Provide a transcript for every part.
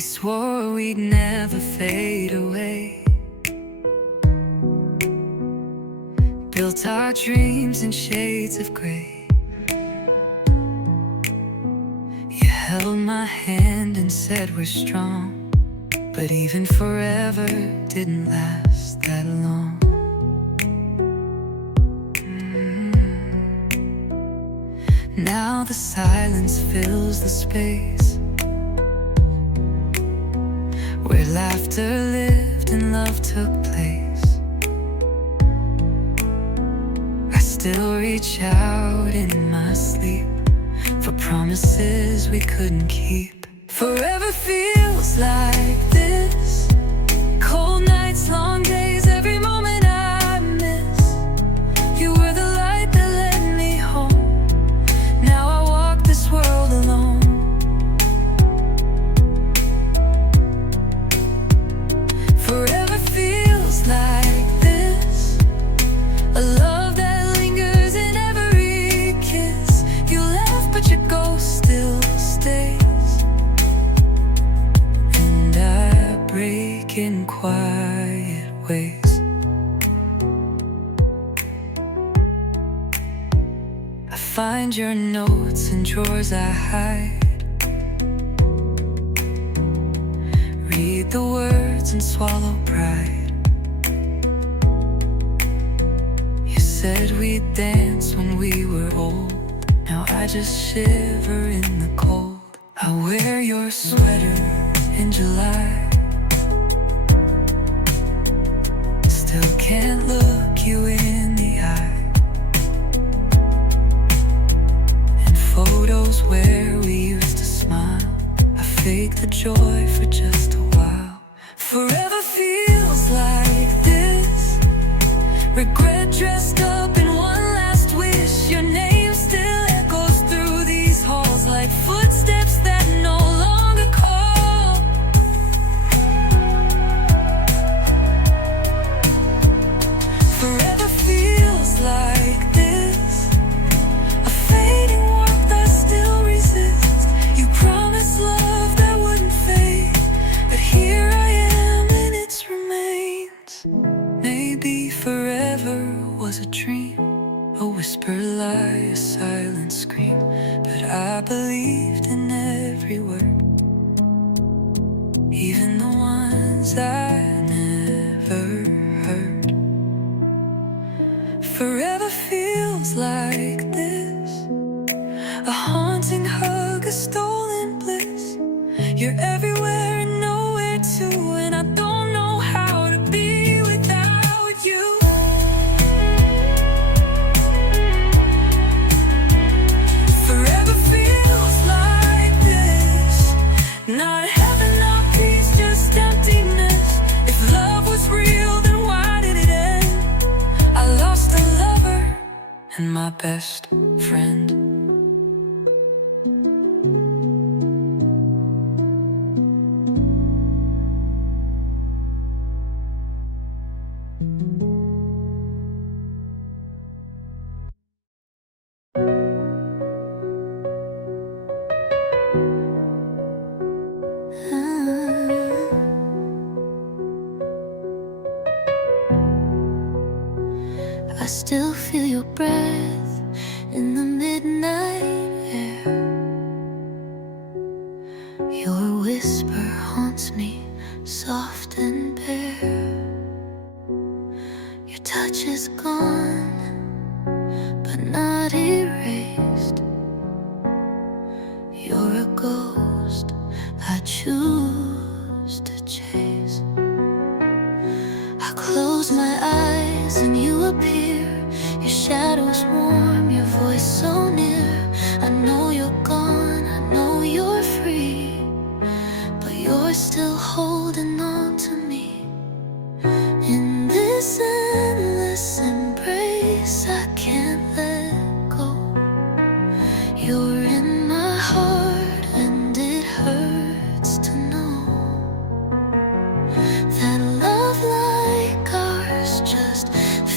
We swore we'd never fade away, built our dreams in shades of gray. You held my hand and said we're strong, but even forever didn't last that long. Now the silence fills the space where laughter lived and love took place. I still reach out in my sleep for promises we couldn't keep. Forever feels like this. Cold nights, long days, every moment I miss. You were the light that led me home. Now I walk this world alone. Forever feels like this. A love that lingers in every kiss. You left but your ghost still stays, and I break in quiet ways. I find your notes in drawers I hide, read the words and swallow pride. You said we'd dance when we were old. Now I just shiver in the cold. I wear your sweater in July, still can't look you in the eye. In photos where we used to smile, I fake the joy for just a while. Forever feels like this. Regret dressed up in one last wish. Your name still echoes through these halls like footsteps that no longer call. Forever feels like this. A fading warmth that still resists. You promised love that wouldn't fade, but here I am in its remains. Maybe forever was a dream, a whisper lie, a silent scream, but I believed in every word, even the ones I never heard. Forever feels like this. A haunting hug, a stolen bliss. You're everywhere and nowhere too, and I don't know how to be without you. Forever feels like this. Not heaven, not peace, just emptiness. If love was real, then why did it end? I lost a lover and my best friend. I still feel your breath in the midnight air. Your whisper haunts me, soft and bare. Your touch is gone, but not erased. You're a ghost I choose to chase. I close my eyes and you appear. Your shadow's warm, your voice so near. I know you're gone, I know you're free, but you're still holding on to me. In this endless embrace, I can't let go. You're in my heart and it hurts to know that love like ours just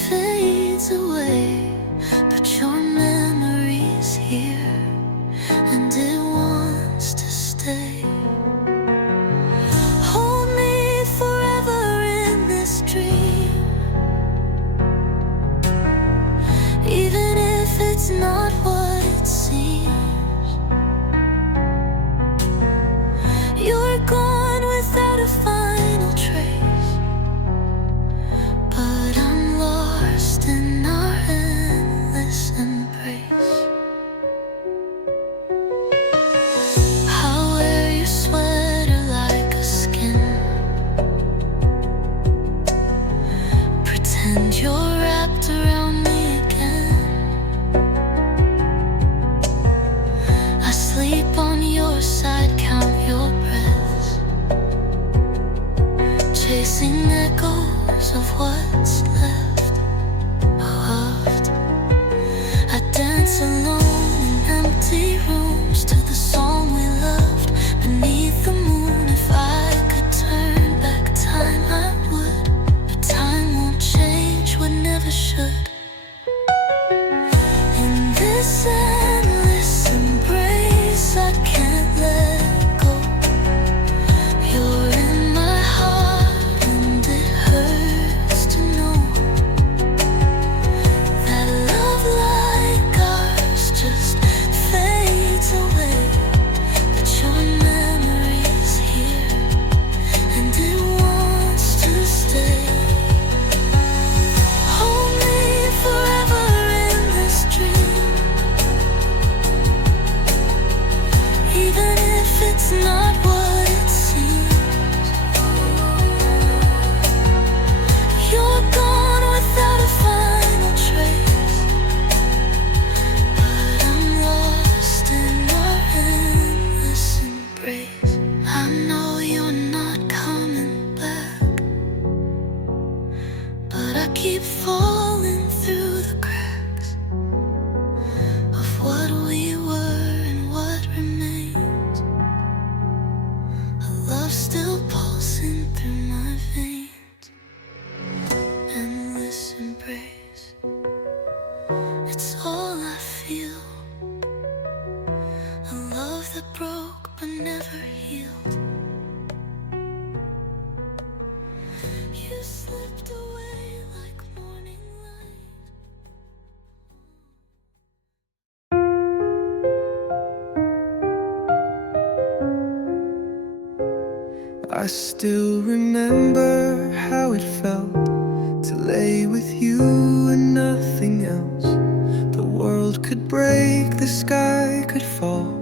fades away. But your memory's here and it wants to stay. chasing echoes of what's left beloved. I dance alone in empty rooms to the song we loved beneath the moon. If I could turn back time, I would, but time won't change what never should. In this endless embrace, I can't let go. You're in my heart, and it hurts to know that love like ours just fades away. But your memory's here, and it wants to stay. Hold me forever in this dream, even if it's not what it seems. You're gone without a final trace, but I'm lost in our endless embrace. I know you're not coming back, but I keep falling through the cracks of what we were and what remains. A love still pulsing through my veins. Endless embrace, it's all I feel. A love that broke but never healed. You slipped away like morning light. I still remember how it felt to lay with you and nothing else. The world could break, the sky could fall,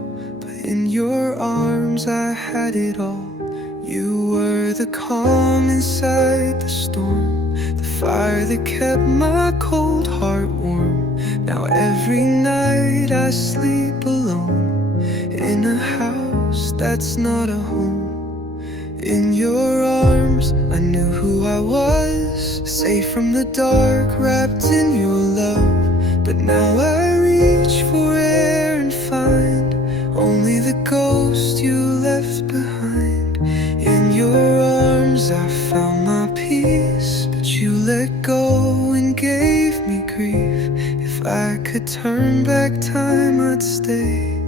but in your arms I had it all. You were the calm inside the storm, the fire that kept my cold heart warm. Now every night I sleep alone in a house that's not a home. In your arms, I knew who I was, safe from the dark, wrapped in your love. But now I reach for air and find only the ghost you left behind. In your arms, I found my peace, but you let go and gave me grief. If I could turn back time, I'd stay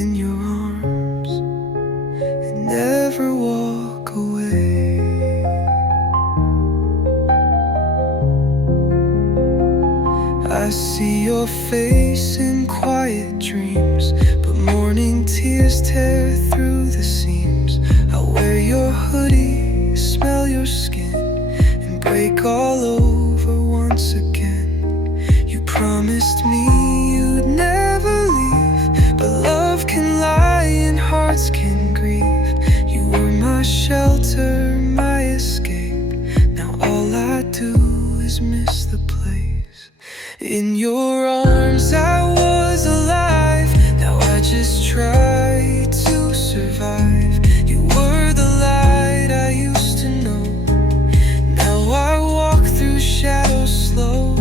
in your arms and never walk away. I see your face in quiet dreams, but morning tears tear through the seams. I wear your hoodie, smell your skin, and break all over once again. You promised me you'd never leave, but love can lie and hearts can grieve. You were my shelter, my escape. Now all I do is miss the place. In your arms I was alive. Now I just try to survive. You were the light I used to know. Now I walk through shadows slow.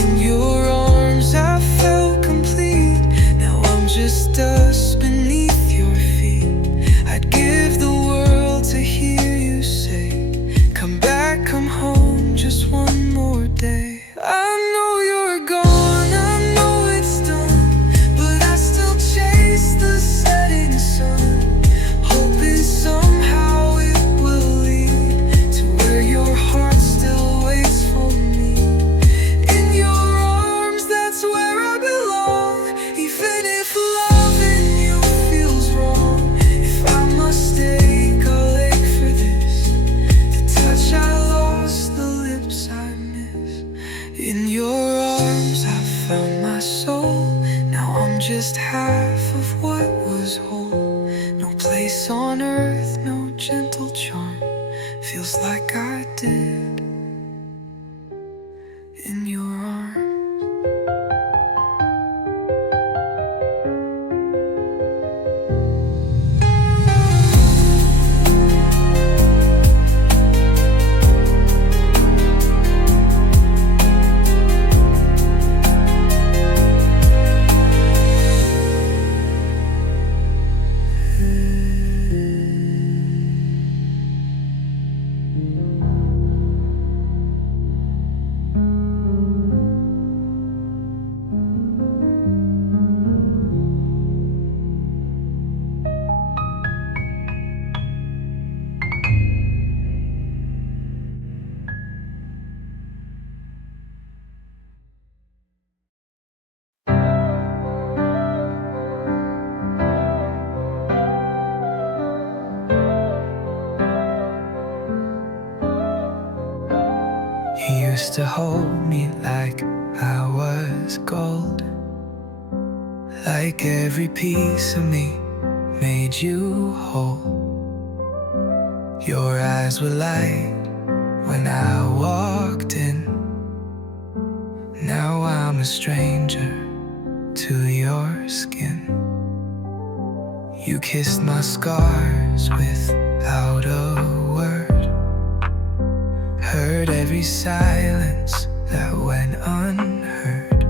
In your arms I felt complete. Now I'm just dust beneath your feet. I'd give the world to hear you say, come back, come home, just one more day. I know you're gone, I know it's done, but I still chase the setting sun, hoping somehow it will lead to where your heart still waits for me. In your arms, that's where I belong, even if loving you feels wrong. If I mistake, I'll ache for this, the touch I lost, the lips I miss. In your arms I found my soul. Now I'm just half of what was whole. No place on earth, no gentle charm feels like I did in your arms. used to hold me like I was gold, like every piece of me made you whole. Your eyes were light when I walked in. Now I'm a stranger to your skin. You kissed my scars without a word, heard every silence that went unheard.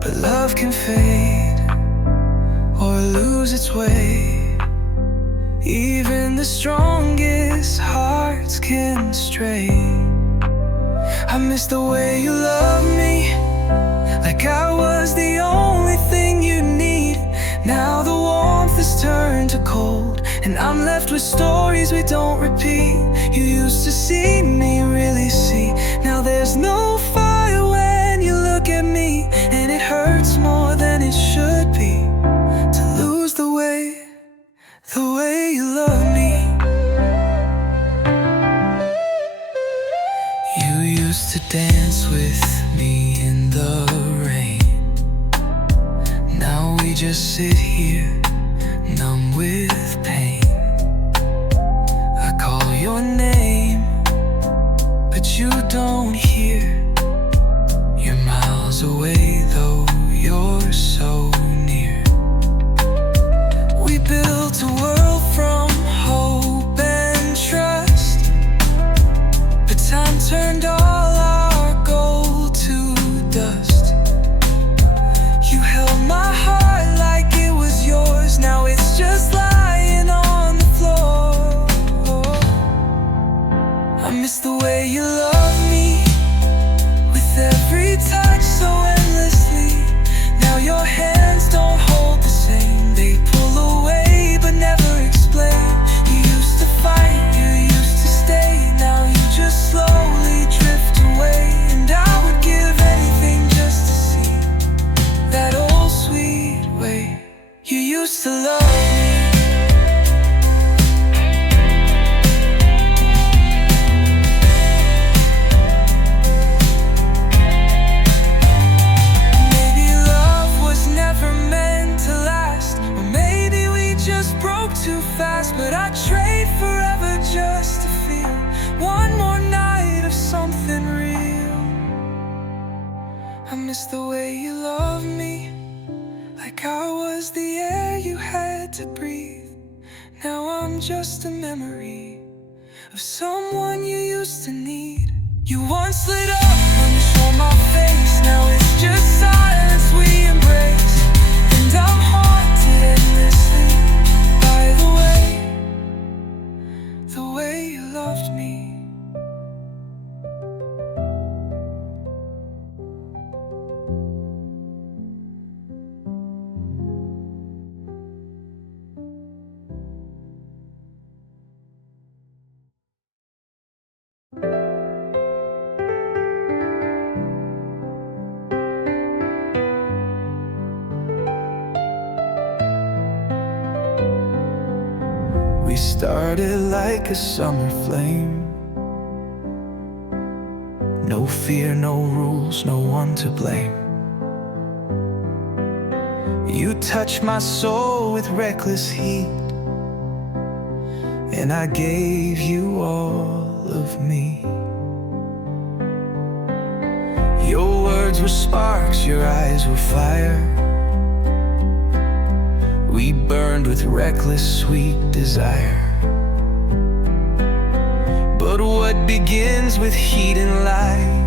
But love can fade or lose its way. Even the strongest hearts can stray. I miss the way you loved me, like I was the only thing you need. Now the warmth has turned to cold, and I'm left with stories we don't repeat. You used to see me, really see. Now there's no fire when you look at me, and it hurts more than it should be to lose the way you love me. You used to dance with me in the rain. Now we just sit here, numb with pain. I call your name, but you don't hear. You're miles away, though you're so near. We built a world from hope and trust, but time turned all our gold to dust. You held my heart like it was yours. Now it's just lying on the floor. I miss the way you love me, with every touch so endlessly. Now your hands don't hold the same. They pull away but never explain. You used to fight, you used to stay. Now you just slowly drift away. And I would give anything just to see that old sweet way you used to love me. Maybe love was never meant to last, or maybe we just broke too fast. But I'd trade forever just to feel one more night of something real. I miss the way you loved me, like I was the air you had to breathe. Now I'm just a memory of someone you used to need. You once lit up when you saw my face. Now it's just silence we embrace. And I'm haunted endlessly by the way you loved me. We started like a summer flame. No fear, no rules, no one to blame. You touched my soul with reckless heat, and I gave you all of me. Your words were sparks, your eyes were fire. We burned with reckless, sweet desire. But what begins with heat and light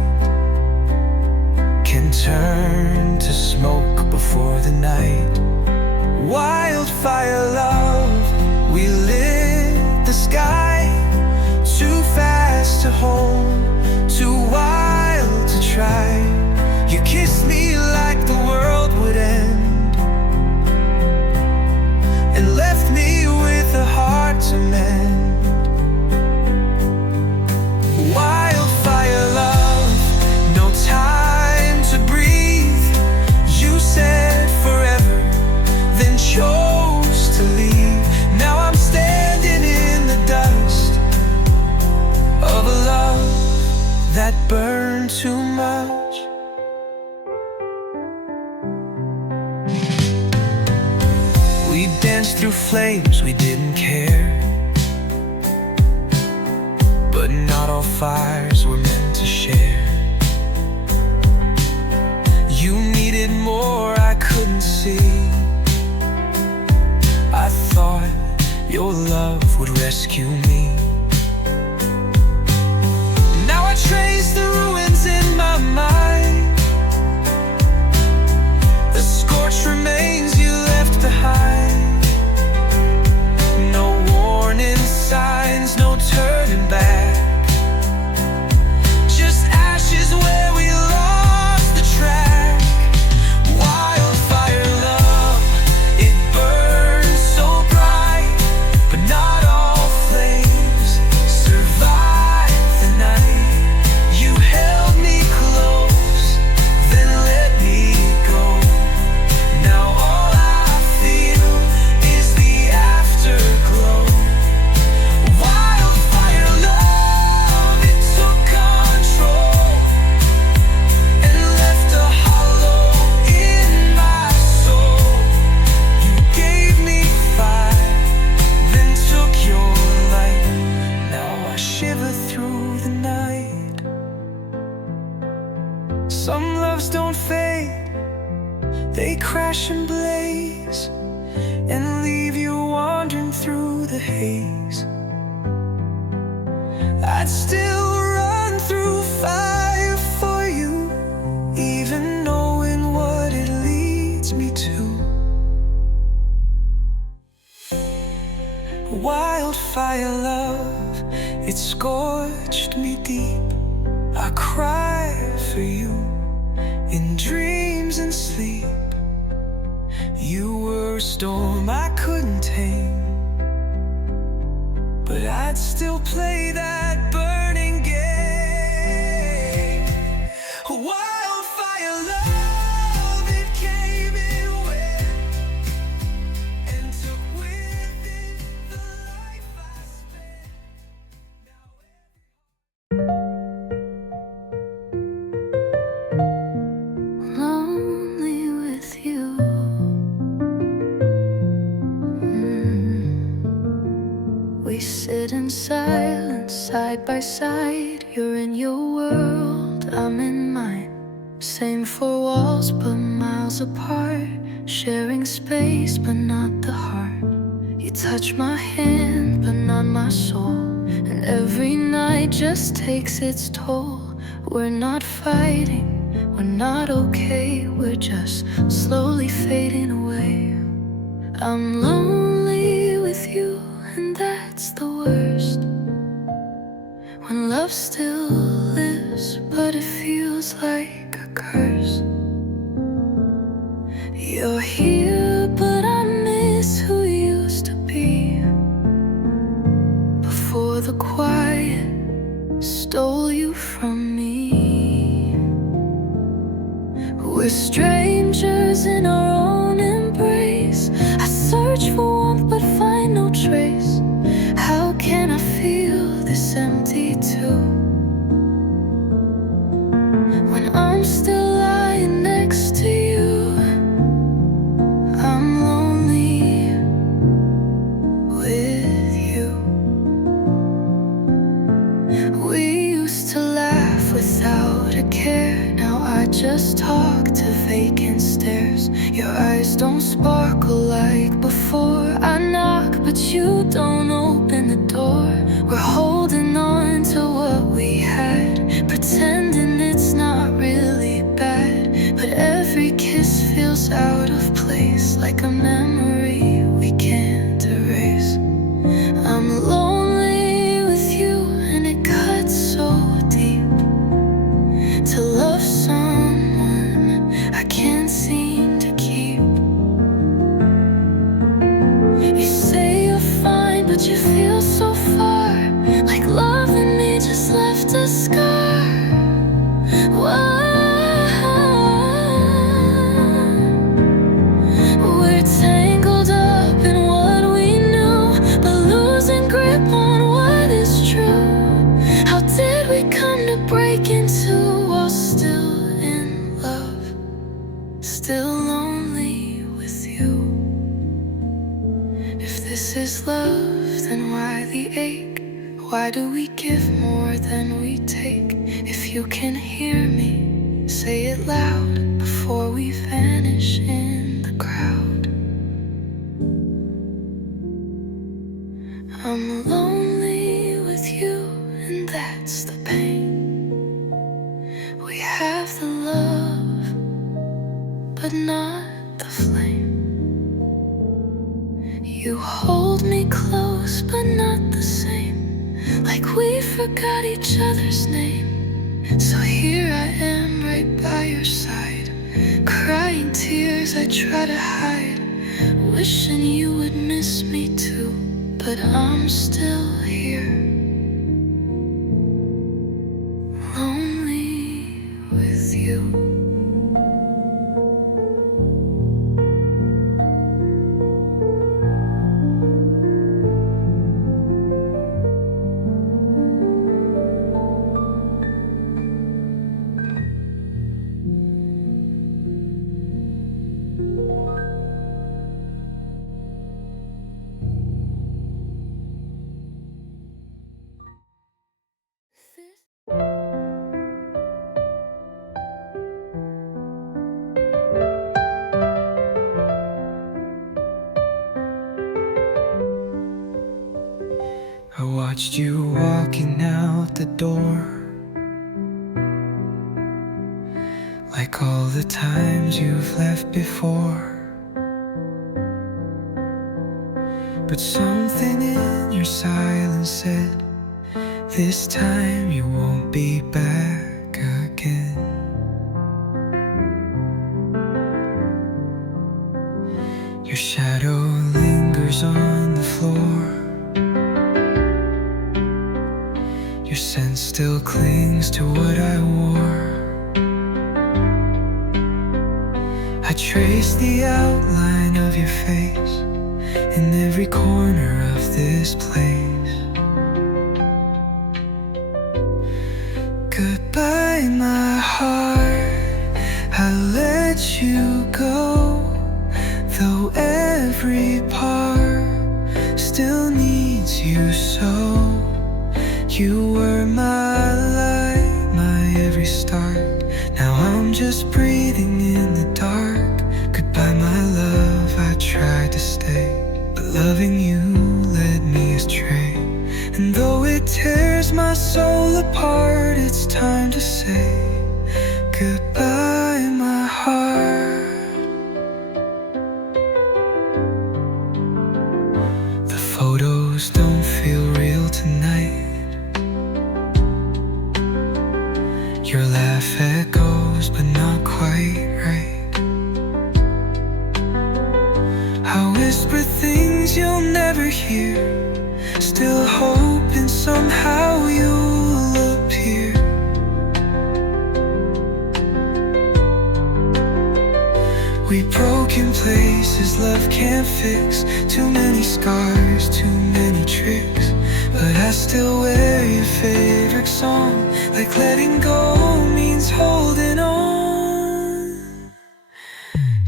can turn to smoke before the night. Wildfire love, we lit the sky. Too fast to hold, too wild to try. You kissed me like the world would end, and left me with a heart to mend. Wildfire love, no time to breathe. You said forever, then chose to leave. Now I'm standing in the dust of a love that We danced through flames, we didn't care. But not all fires were meant to share. You needed more I couldn't see. I thought your love would rescue me. Now I trace the ruins in my mind, the scorched remains you left behind. No warning signs, no turning back, just ashes where we lost the track. Wildfire love, it burns so bright, but not all flames survive the night. You held me close, then let me go. Now all I feel is the afterglow. Wildfire love, it took control and left a hollow in my soul. You gave me fire, then took your light. Now I shiver through the night. Some loves don't fade, they crash and blaze and leave you wandering through the haze. I'd still run through fire for you, even knowing what it leads me to. Wildfire love, it scorched me deep. I cry for you in dreams and sleep. You were a storm I couldn't tame, but I'd still play that burning game. Wildfire love, it came in wet and took with it the life I spent. Lonely with you. We sit in silence, side by side. You're in your world, I'm in mine. Same four walls, but miles apart. Sharing space, but not the heart. You touch my hand, but not my soul. And every night just takes its toll. We're not fighting, we're not okay. We're just slowly fading away. I'm lonely with you, and that's the worst. When love still lives, but it feels like a curse. You're here, but I miss who you used to be. Before the quiet stole you from me. We're strangers in our own embrace. I search for warmth but find no trace. How can I feel this empty too, when I'm still lying next to you? I'm lonely with you. We used to laugh without a care. Now I just talk to vacant stares. Your eyes don't sparkle like before. I knock, but you don't open the door. We're holding on to what we had, pretending it's not really bad. But every kiss feels out of place, like a memory we can't erase. I'm lonely with you, and it cuts so deep to love someone I can't seem to keep. You say you're fine, but you feel so far, like loving me just left a scar. Whoa. this is love, then why the ache? Why do we give more than we take? If you can hear me, say it loud before we vanish in the crowd. I'm lonely with you, and that's the pain. We have the love, but not the flame. You hold me close, but not the same. Like we forgot each other's name. So here I am right by your side, crying tears I try to hide, wishing you would miss me too, but I'm still here, lonely with you. I watched you walking out the door, like all the times you've left before. But something in your silence said, this time you won't be back again. Your shadow lingers on the floor, your scent still clings to what I wore. I trace the outline of your face in every corner of this place. Goodbye, my heart, I let you go, though every part still needs you so. You were my light, my every start. Now I'm just breathing in the dark. Goodbye, my love, I tried to stay, but loving you led me astray. And though it tears my soul apart, it's time to say goodbye, my heart. The photos don't feel real tonight. Your laugh echoes, but not quite right. I whisper things you'll never hear, still hoping somehow you'll appear. We broke in places love can't fix. Too many scars, too many tricks, but I still wear your favorite song, like letting go means holding on.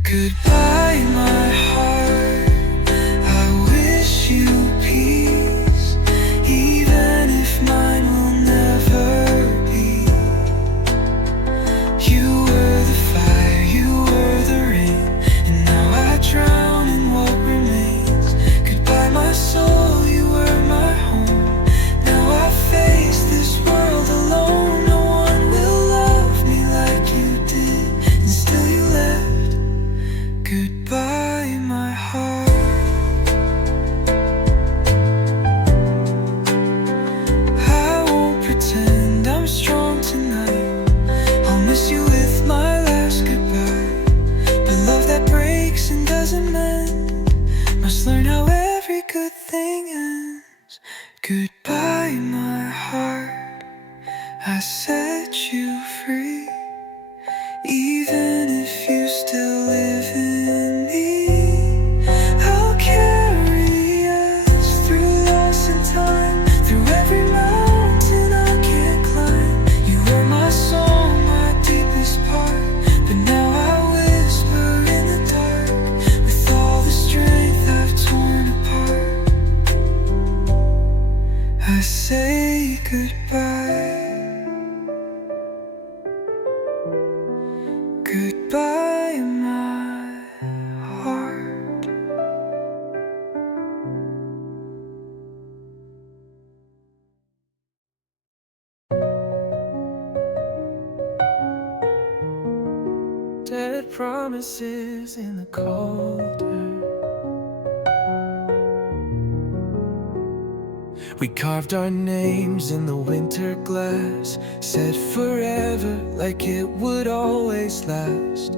Goodbye, my heart, I wish you peace, even if mine will never be. You were the fire, you were the rain, and now I drown in what remains. Goodbye, my soul, you were my home. Now I face this world alone. No one will love me like you did, and still you left. Goodbye, my heart. I won't pretend I'm strong tonight. I'll miss you with my last goodbye. But love that breaks and doesn't mend must learn how every good thing ends. Goodbye, my heart, I set you free, even if you still live in me. I'll carry us through loss and time, through every mountain I can't climb. You were my song, my deepest part, but now I whisper in the dark, with all the strength I've torn apart. dead promises in the cold earth. We carved our names in the winter glass, said forever like it would always last.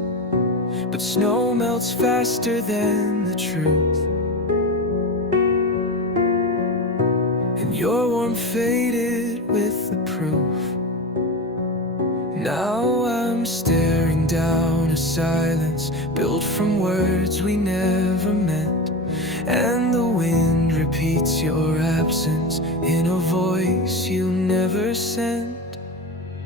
But snow melts faster than the truth, and your warmth faded with the proof. Now I'm staring down a silence built from words we never meant, and the wind repeats your absence in a voice you never sent.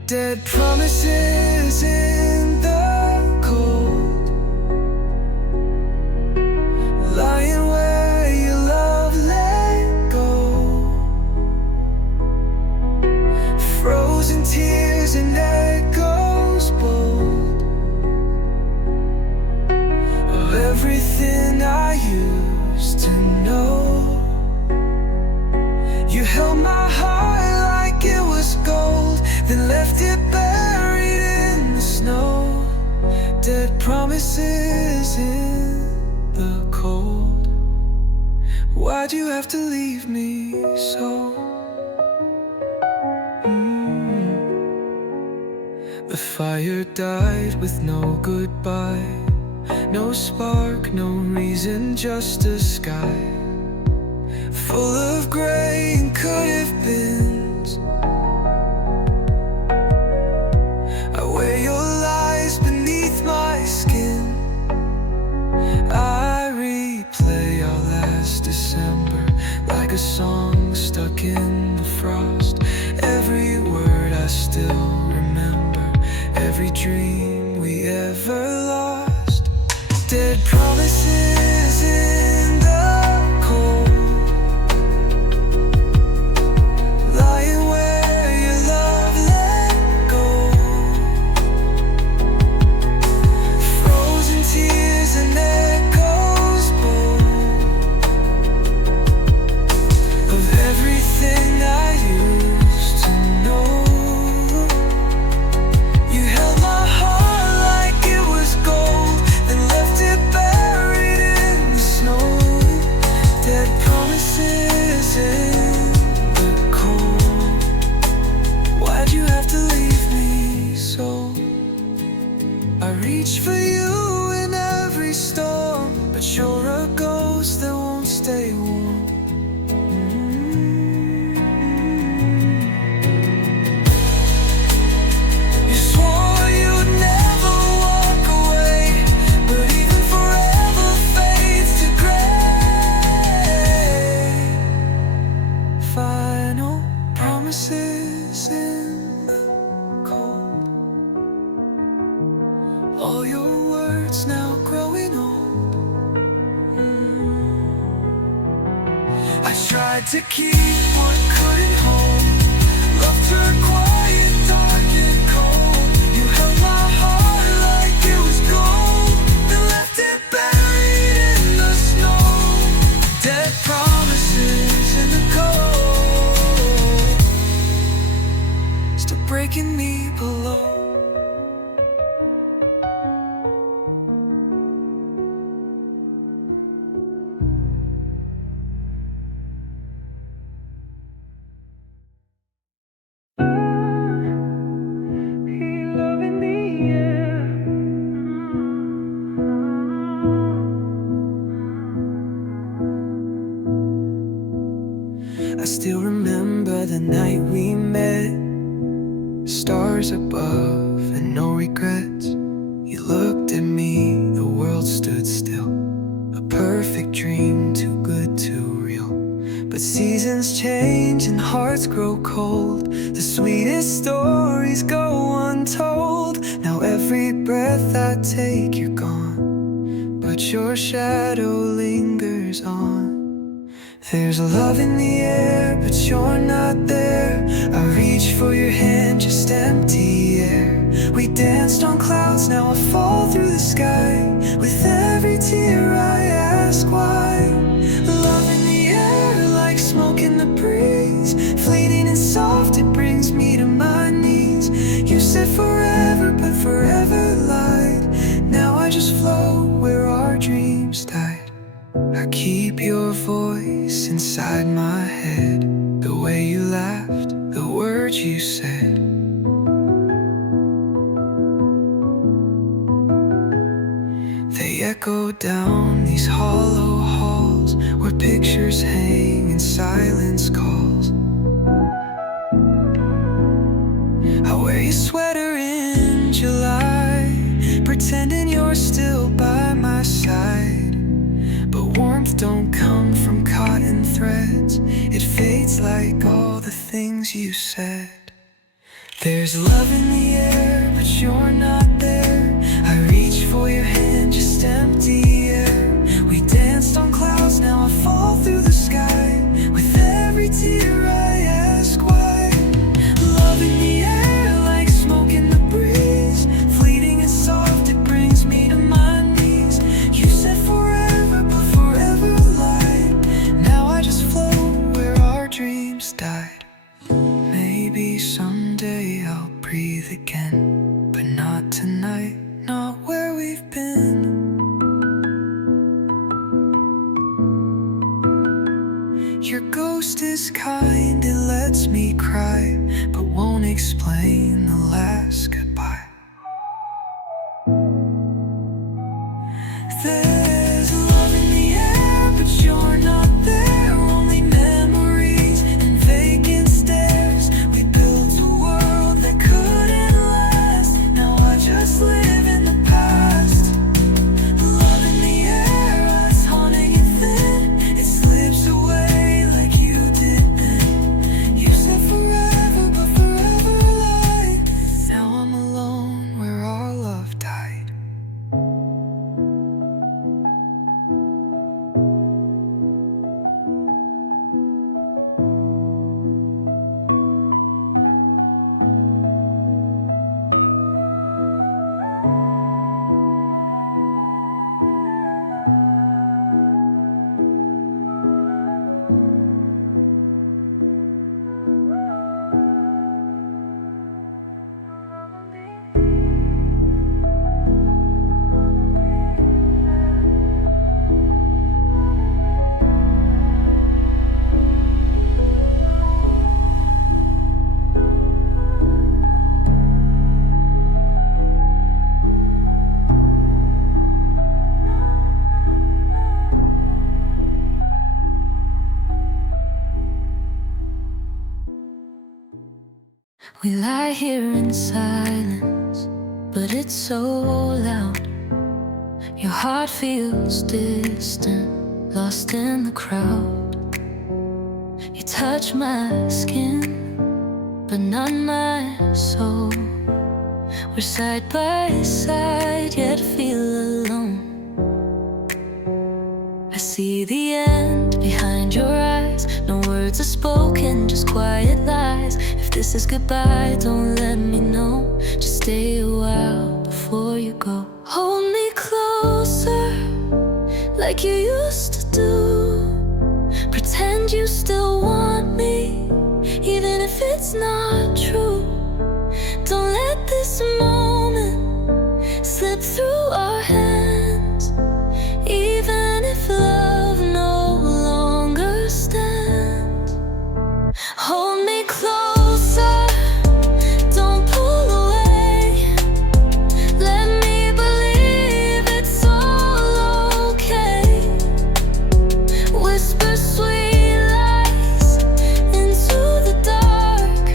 Dead promises in the cold, lying where your love let go. Frozen tears and echoes bold of everything I used to know. You held my heart like it was gold, then left it buried in the snow. Dead promises in the cold. Why'd you have to leave me so? The fire died with no goodbye, no spark, no reason, just a sky full of gray and could have beens. I wear your lies beneath my skin. I replay our last December like a song stuck in the frost. Every word I still remember, every dream we ever lost. Dead promises in the cold, lying where your love let go. Frozen tears and echoes bold of everything I used to know. You held my heart like it was gold, then left it buried in the snow. Dead promises in the cold. Why'd you have to leave me so? I reach for you in every storm, but you're a ghost that won't stay warm. You swore you'd never walk away, but even forever fades to gray. Final promises in the cold. All your words now growing old. I tried to keep what couldn't hold. Love turned quiet, dark and cold. You held my heart like it was gold, then left it buried in the snow. Dead promises in the cold, still breaking me below. Love in the air. I still remember the night we met, stars above and no regrets. You looked at me, the world stood still, a perfect dream, too good, too real. But seasons change and hearts grow cold, the sweetest stories go untold. Now every breath I take you're gone, but your shadow lingers on. There's a love in the air, but you're not there. I reach for your hand, just empty air. We danced on clouds, now I fall through the sky. With every tear I ask why. Love in the air, like smoke in the breeze, fleeting and soft, it brings me to my knees. You said forever, but forever lied. Now keep your voice inside my head. The way you laughed, the words you said. They echo down these hollow halls where pictures hang and silence calls. I wear your sweater in July, pretending you're still by my side. But warmth don't come from cotton threads. It fades like all the things you said. There's love in the air, but you're not there. I reach for your hand, just empty air. We danced on clouds, now I fall through the sky. With every tear I ask why. Love in the air, like smoke in the breeze. Fleeting and soft, it brings me to my knees. You said forever, but forever lied. Now I just float where our dreams died. Maybe someday I'll breathe again, but not tonight, not where we've been. Your ghost is kind, it lets me cry, but won't explain the last goodbye. There's love in the air, but you're not there. Only memories and vacant stares. We built a world that couldn't last. Now I just live in the past. Love in the air, it's haunting and thin. It slips away like you did then. You said forever, but forever lied. Now I'm alone where our love died. We lie here in silence, but it's so loud. Your heart feels distant, lost in the crowd. You touch my skin, but not my soul. We're side by side, yet feel alone. I see the end behind your eyes. No words are spoken, just quiet lies. If this is goodbye, don't let me know. Just stay a while before you go. Hold me closer, like you used to do. Pretend you still want me, even if it's not true. Don't let this moment slip through our hands, even if love no longer stands. Hold me closer, don't pull away. Let me believe it's all okay. Whisper sweet lies into the dark,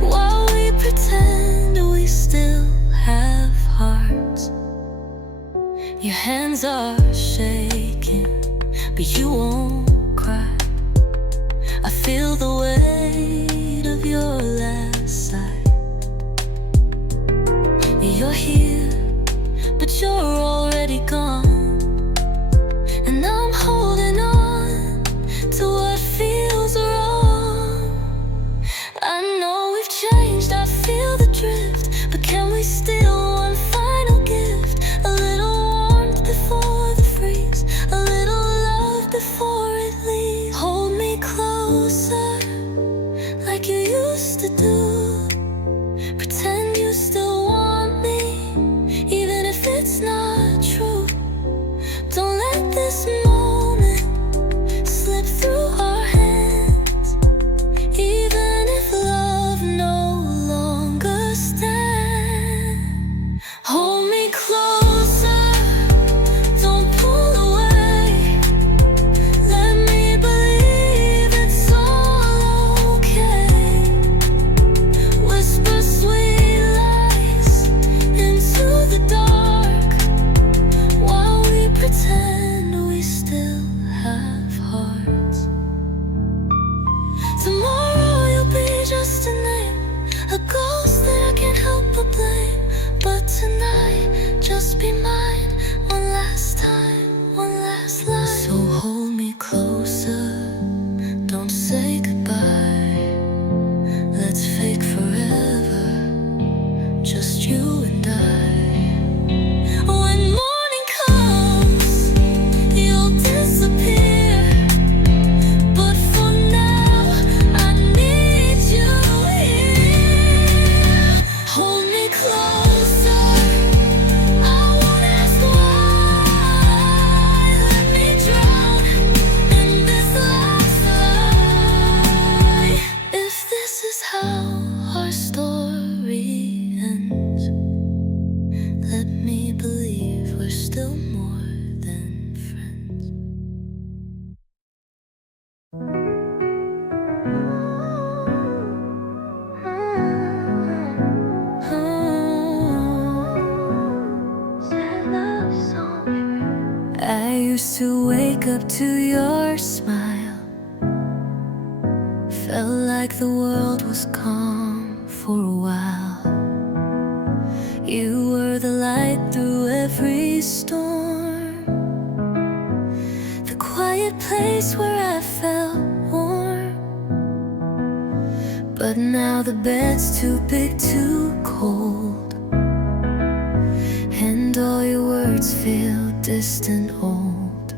while we pretend we still have hearts. Your hands are shaking, but you won't cry. I feel the weight of your last sigh. You're here, but you're already gone. And I'm holding on to what feels wrong. I know we've changed, I feel the drift, but can we steal one final gift? A little warmth before the freeze, a little love before it leaves. Hold me closer, like you used to do. Pretend you still want me, even if it's not years to wake up to your smile. Felt like the world was calm for a while. You were the light through every storm, the quiet place where I felt warm. But now the bed's too big, too cold, and all your words feel distant, old.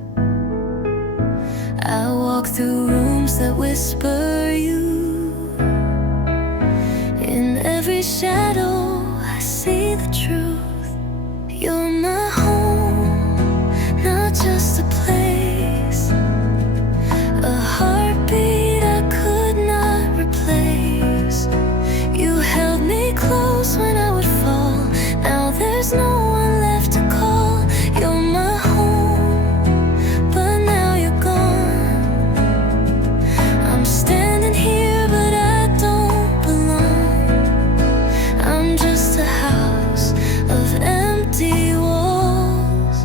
I walk through rooms that whisper you. In every shadow I see the truth. You're my home, not just a place, a heartbeat I could not replace. You held me close when I would fall. Now there's no one left to call. You're my home, but now you're gone. I'm standing here, but I don't belong. I'm just a house of empty walls.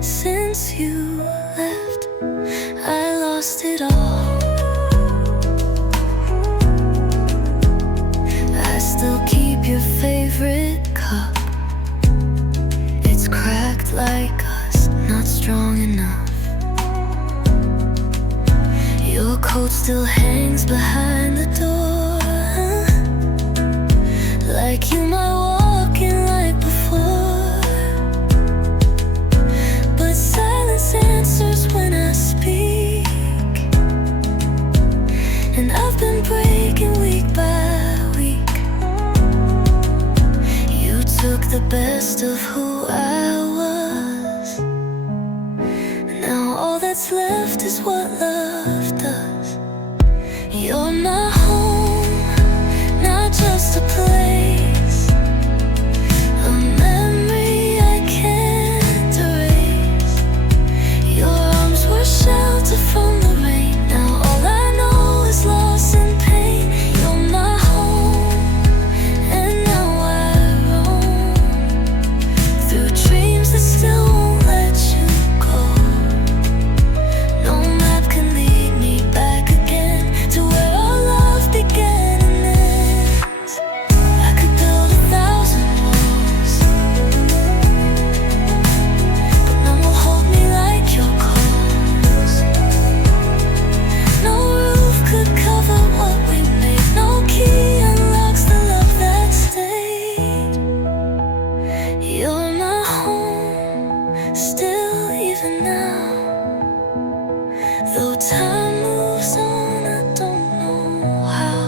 Since you left, I lost it all. I still keep your favorite cup. It's cracked like us, not strong enough. Your coat still hangs behind the door, like you might walk in like before. But silence answers when I speak, and I've been breaking week by week. You took the best of who I was. Now all that's left is what love does. You're my home, not just a place, a memory I can't erase. Your arms were shelter from the rain. Now all I know is loss and pain. You're my home, and now I roam through dreams that still won't let you go. No map can lead me back again to where our love began and ends. I could build 1,000 walls, but none will hold me like your calls. No roof could cover what we made. No key unlocks the love that stayed. You're my home, still even now. Though time moves on, I don't know how.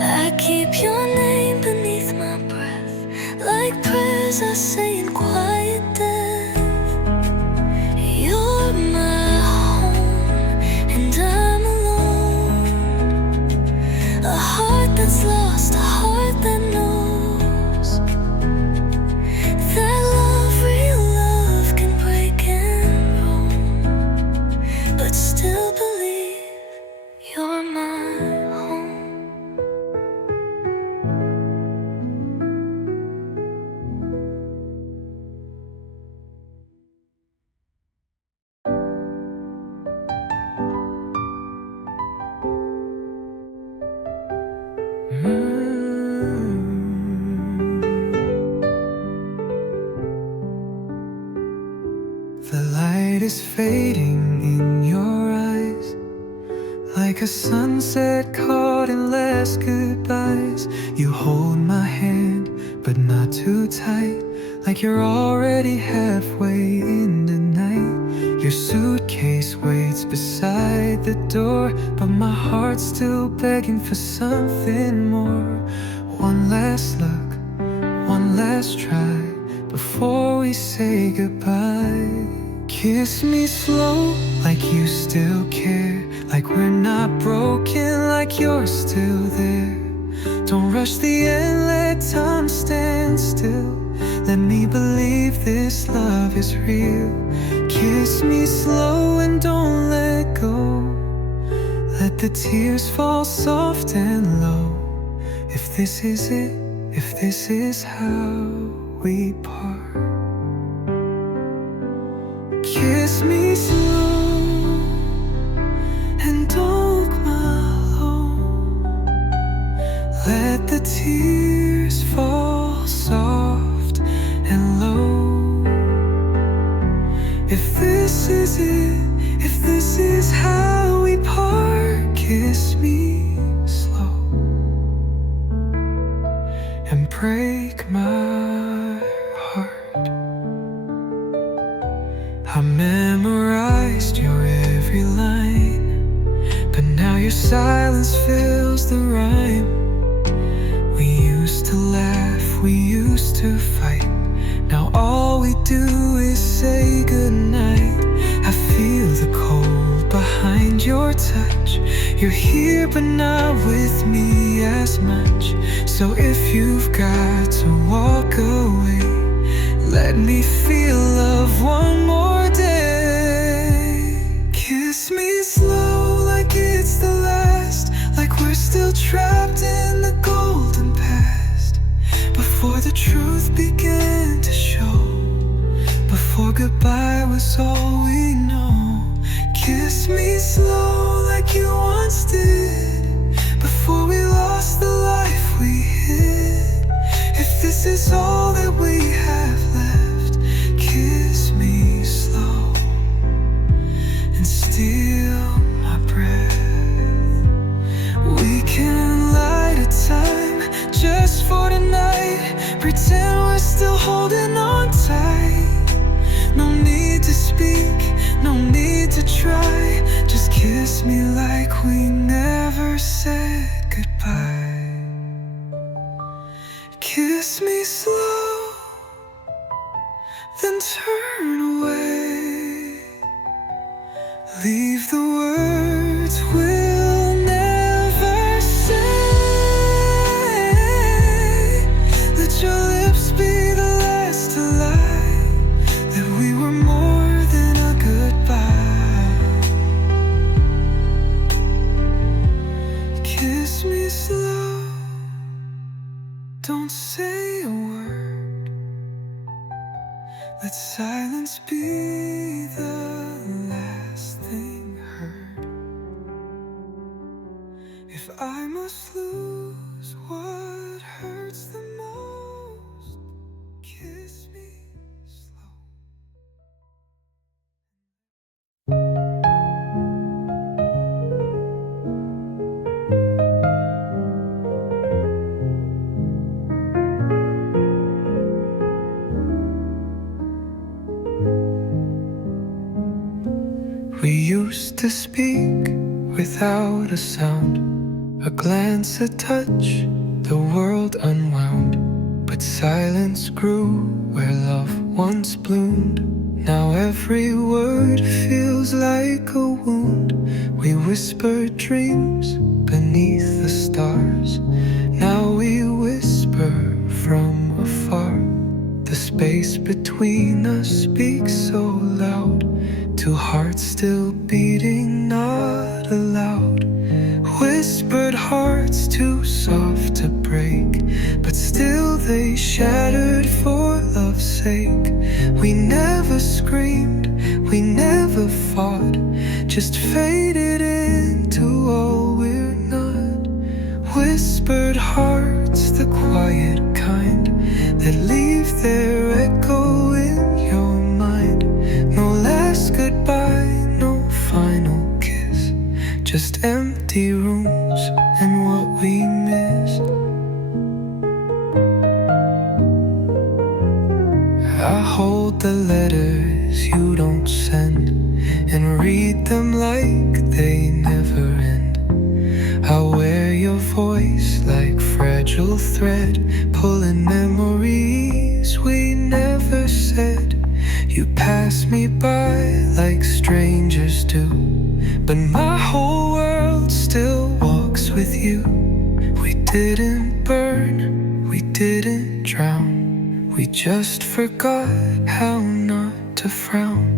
I keep your name beneath my breath, like prayers I say in quiet death. You're my home, and I'm alone. A heart that's lost, a heart that knows that love, real love, can break and roam, but still believe you're my home. The light is fading in your eyes, like a sunset caught in last goodbyes. You hold my hand, but not too tight, like you're already halfway in the night. Your suitcase waits beside the door, but my heart's still begging for something more. One last look, one last try, before we say goodbye. Kiss me slow, like you still care, like we're not broken, like you're still there. Don't rush the end, let time stand still. Let me believe this love is real. Kiss me slow and don't let go. Let the tears fall soft and low. If this is it, if this is how we part. Kiss Kiss me slow and don't look alone. Let the tears fall soft and low. If this is it, if this is how we part, kiss me slow and break my heart. I memorized your every line, but now your silence fills the rhyme. We used to laugh, we used to fight. Now all we do is say goodnight. I feel the cold behind your touch. You're here but not with me as much. So if you've got to walk away, let me feel love one more day. Kiss me slow like it's the last, like we're still trapped in the golden past. Before the truth began to show, before goodbye was all we know. Kiss me slow like you once did, before we lost the life we hid. If this is all that we have left, kiss me slow and steal my breath. We can light a time just for tonight, pretend we're still holding on tight. No need to speak, no need to try. Just kiss me like we never said goodbye. Kiss me slow, then turn away. Leave the words we'll never say. Let your lips be the last to lie, that we were more than a goodbye. Kiss me slow, don't say a word. Let silence be the last thing heard. If I must lose what hurts the most, kiss me slow. We used to speak without a sound, a glance, a touch, the world unwound. But silence grew where love once bloomed. Now every word feels like a wound. We whispered dreams beneath the stars. Now we whisper from afar. The space between us speaks so loud, two hearts still beating, not aloud. Whispered hearts too soft to break, but still they shattered for love's sake. We never screamed, we never fought, just faded into all we're not. Whispered hearts, the quiet kind, that leave their echo in your mind. No last goodbye, no final kiss, just empty rooms and what we missed. I hold the letters you don't send and read them like they never end. I wear your voice like fragile thread, pulling memories we never said. You pass me by like strangers do, but my whole world still walks with you. We didn't burn, we didn't drown, we just forgot how not to frown.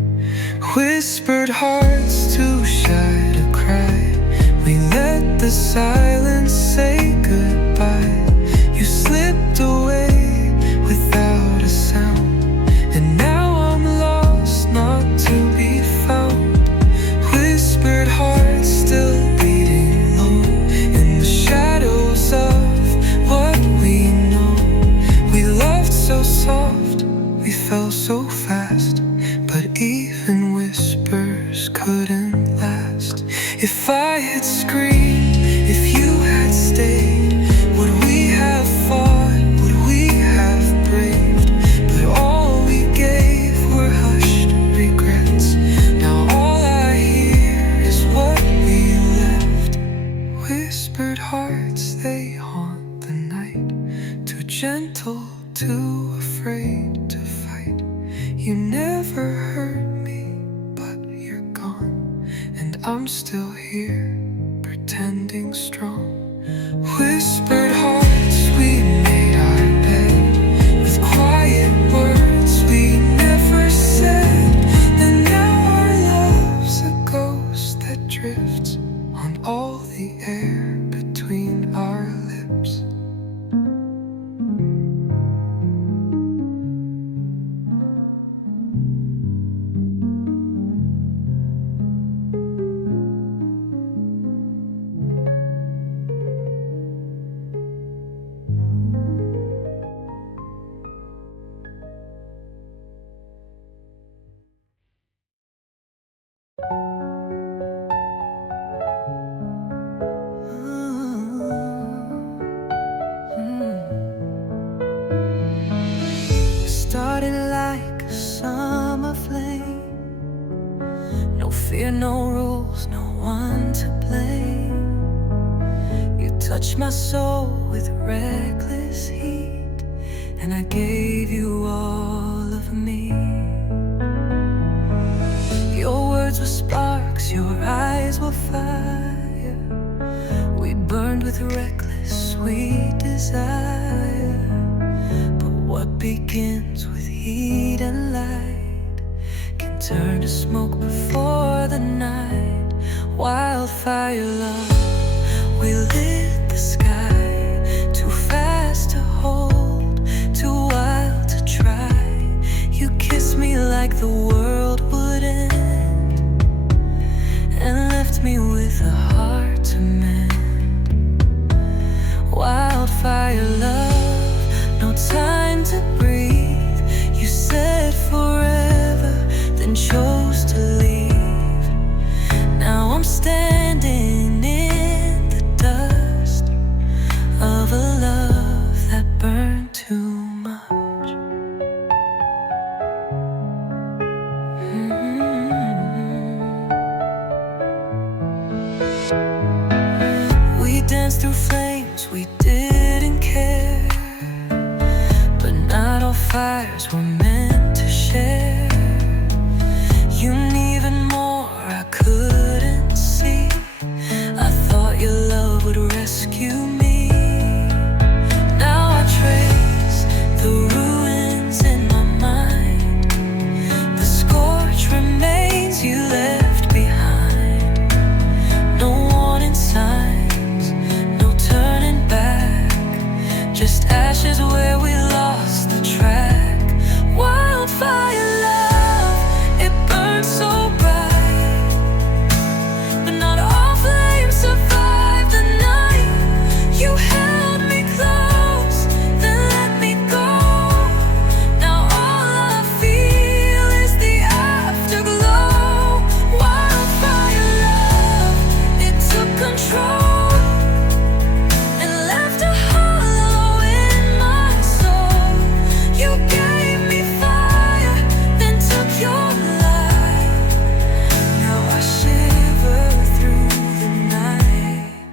Whispered hearts too shy to cry, we let the silence say goodbye. You slipped away without a sound, and now I'm lost not to be found. If I had screamed, if you had stayed, would we have fought, would we have braved? But all we gave were hushed regrets. Now all I hear is what we left. Whispered hearts, they haunt the night. Too gentle, too afraid to fight. You never hurt me, but you're gone. And I'm still here, pretending strong. Whispered hearts, we made our bed with quiet words we never said. And now our love's a ghost that drifts on all the air between our lips. Started like a summer flame. No fear, no rules, no one to blame. You touched my soul with reckless heat, and I gave you all of me. Your words were sparks, your eyes were fire. We burned with reckless, sweet desire. What begins with heat and light can turn to smoke before the night. Wildfire love, we lit the sky. Too fast to hold, too wild to try. You kissed me like the world would end, and left me with a heart to mend. Wildfire love, no time to breathe. You said forever, then chose to leave. Now I'm standing in the dust of a love that burned too much. We danced through flames, we didn't care. Not all fires were meant to share. You knew even more I couldn't see. I thought your love would rescue me. Now I trace the ruins in my mind, the scorch remains you left behind. No warning signs, no turning back, just ashes where we lost the track. Wildfire love, it burns so bright, but not all flames survive the night. You held me close, then let me go. Now all I feel is the afterglow. Wildfire love, it took control and left a hollow in my soul. You gave me fire, then took your light. Now I shiver through the night.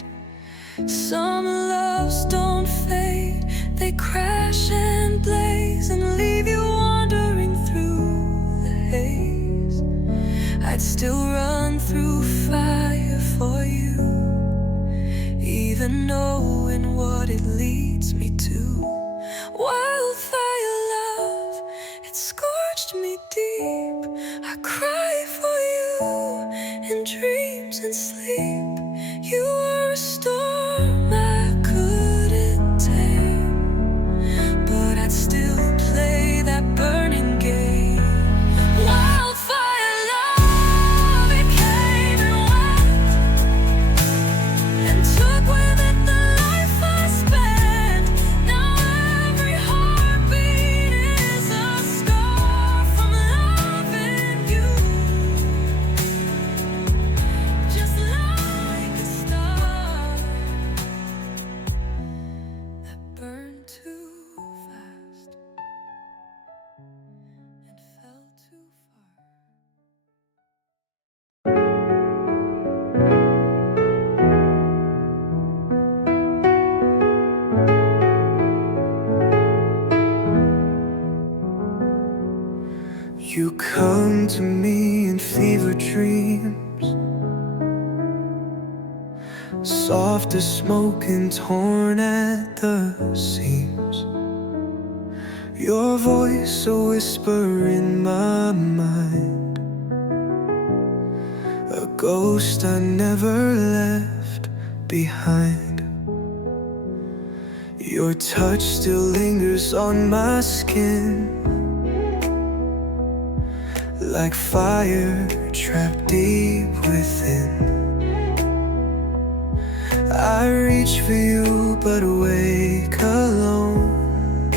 Some loves don't fade, they crash and blaze and leave you wandering through the haze. I'd still run through fire for you, even knowing what it leads me to. Wildfire love, it scorched me deep. I cry for you in dreams and sleep. You were a storm I couldn't tame, but I'd still play that burning game. Wildfire love, it came and went, and took with it the life I spent. Now every heartbeat is a scar from loving you. dreams, soft as smoke and torn at the seams. Your voice a whisper in my mind, a ghost I never left behind. Your touch still lingers on my skin, like fire trapped deep within. I reach for you but awake alone,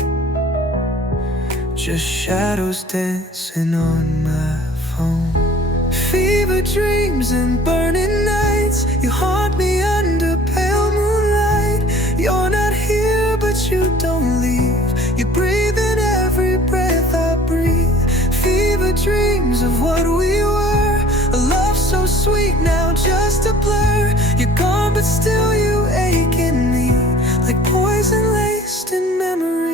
just shadows dancing on my phone. Fever dreams and burning nights, you haunt me under pale moonlight. You're not here but you don't leave, you breathe in every breath I breathe. Fever dreams of what we were, a love so sweet now just a blur. You're gone but still you ache in me, like poison laced in memory.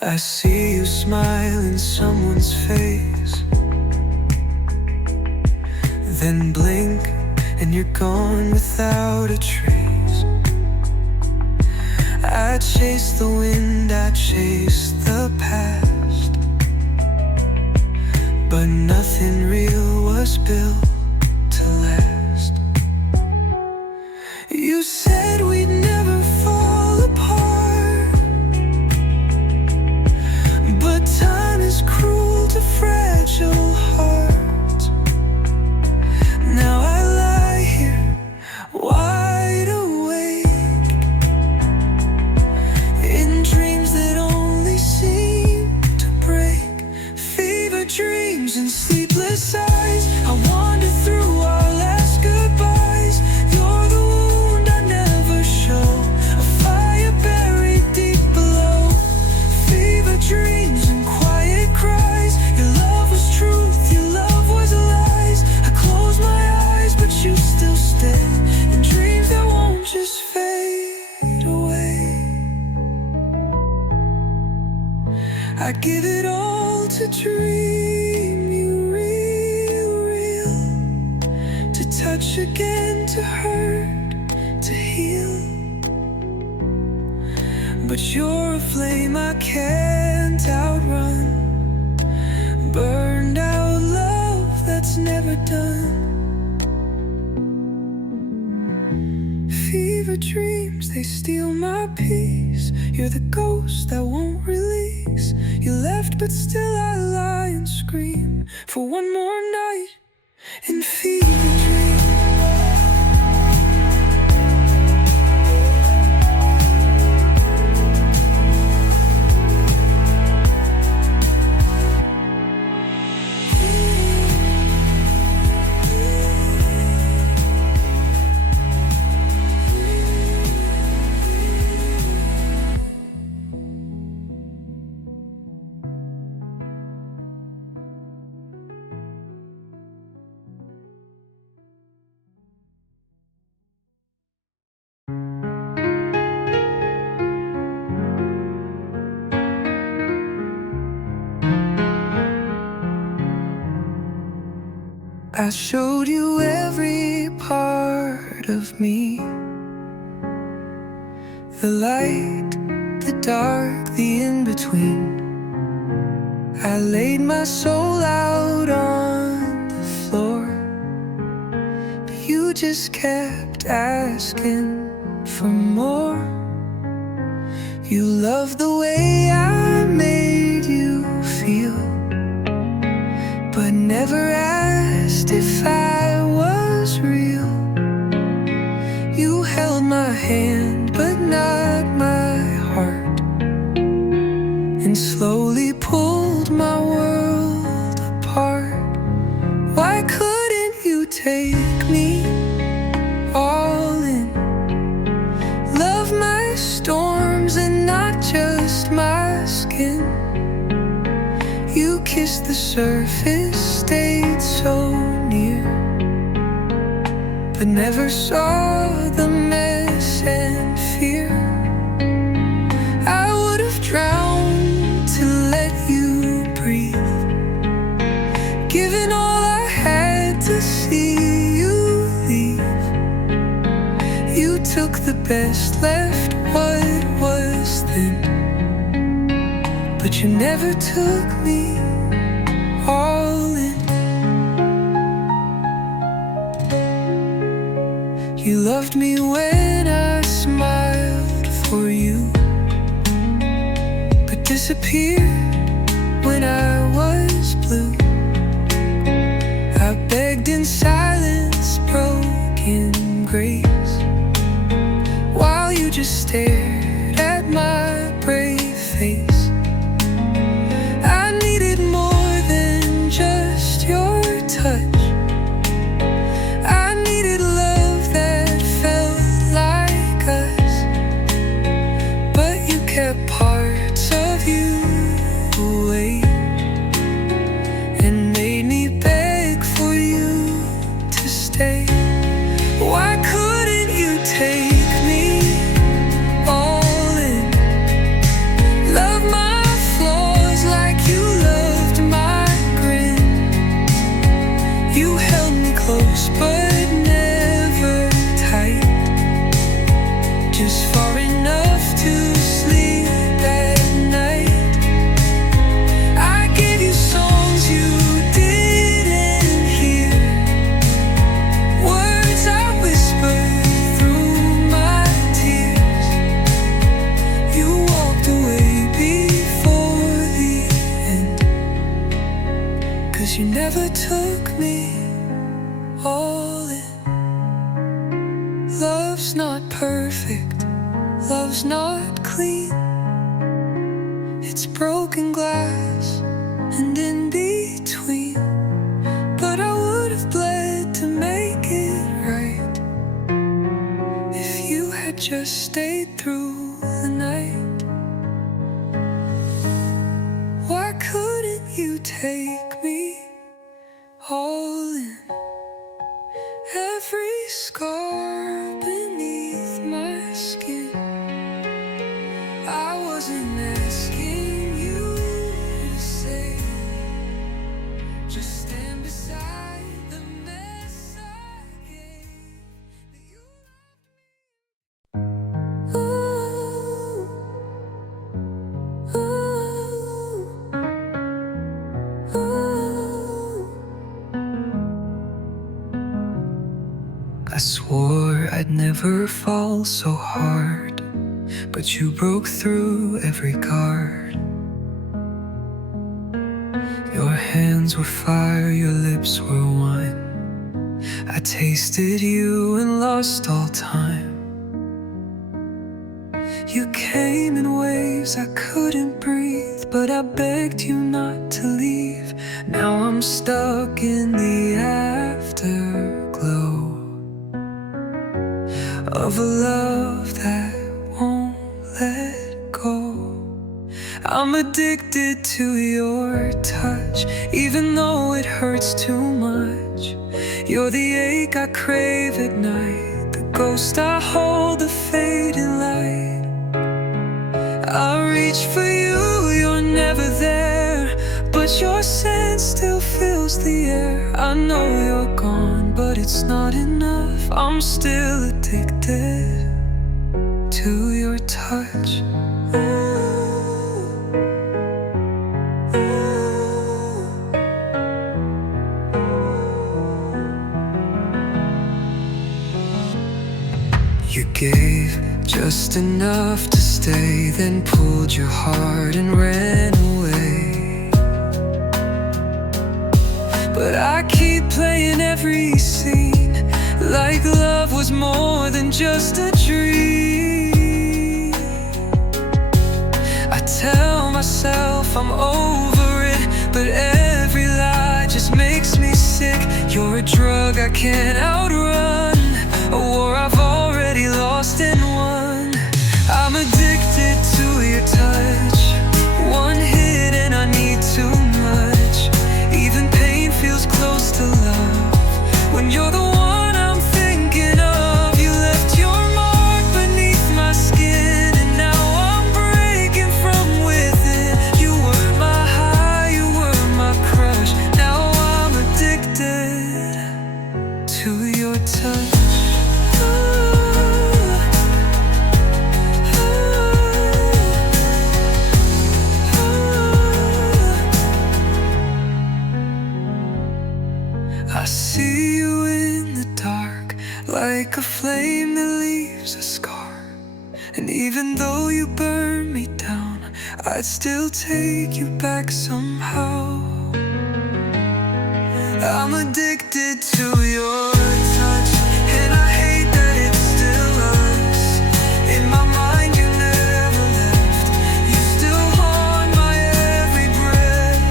I see you smile in someone's face, then blink and you're gone without a trace. I chase the wind, I chase the past, but nothing real was built to last. You said we'd never fall apart, but time is cruel to fragile hearts. Now I lie here, wide awake, in dreams that only seem to break. Fever dreams and sleepless eyes, I wander through our last goodbyes. You're the wound I never show, a fire buried deep below. Fever dreams and quiet cries, your love was truth, your love was lies. I close my eyes but you still stay, in dreams that won't just fade away. I give it all to dream you real, to touch again, to hurt, to heal. But you're a flame I can't outrun, burned out love that's never done. Fever dreams, they steal my peace. You're the ghost that won't release. You left but still I lie and scream for one more night in fever dreams. I showed you every part of me, the light, the dark, the in-between. I laid my soul out on the floor, but you just kept asking for more. You loved the way I made you feel, but never asked if I was real. You held my hand but not my heart, and slowly pulled my world apart. Why couldn't you take me all in, love my storms and not just my skin? You kissed the surface, stayed so near, but never saw the took the best, left what was thin. But you never took me all in. You loved me when I smiled for you, but disappeared when I was blue. I begged in silence, broke in grace, while you just stared at my brave face. I needed more than just your touch. I needed love that felt like us, but you kept parts of you away and made me beg for you to stay. Why couldn't you take me all in? Love my flaws like you loved my grin. You held me close but never tight, just far enough to sleep at night. I gave you songs you didn't hear, words I whispered through my tears. You walked away before the end, 'cause you never took me all in. Love's not perfect, love's not clean. It's broken glass and in between, but I would have bled to make it right if you had just stayed through the night. Why couldn't you take me all in? Every scar beneath my skin, I wasn't asking you to say, just stand beside the mess I gave. Ooh, ooh, ooh. I swore I'd never fall so hard, but you broke through every guard. Your hands were fire, your lips were wine. I tasted you and lost all time. You came in waves, I couldn't breathe, but I begged you not to leave. Now I'm stuck in the afterglow of a love that won't let go. I'm addicted to your touch, even though it hurts too much. You're the ache I crave at night, the ghost I hold, the fading light. I reach for you, you're never there, but your scent still fills the air. I know you're gone, but it's not enough. I'm still addicted to your touch. You gave just enough to stay, then pulled your heart and ran away. But I keep playing every scene like love was more than just a dream. I tell myself I'm over it, but every lie just makes me sick. You're a drug I can't outrun, a war I've already lost and won. I'm addicted to your touch, one hit and I need too much. Even pain feels close to love when you're the one I'm thinking of. You left your mark beneath my skin, and now I'm breaking from within. You were my high, you were my crush. Now I'm addicted to your touch. Ooh. leaves a scar. And even though you burn me down, I'd still take you back somehow. I'm addicted to your touch, and I hate that it's still us. In my mind you never left, you still haunt my every breath.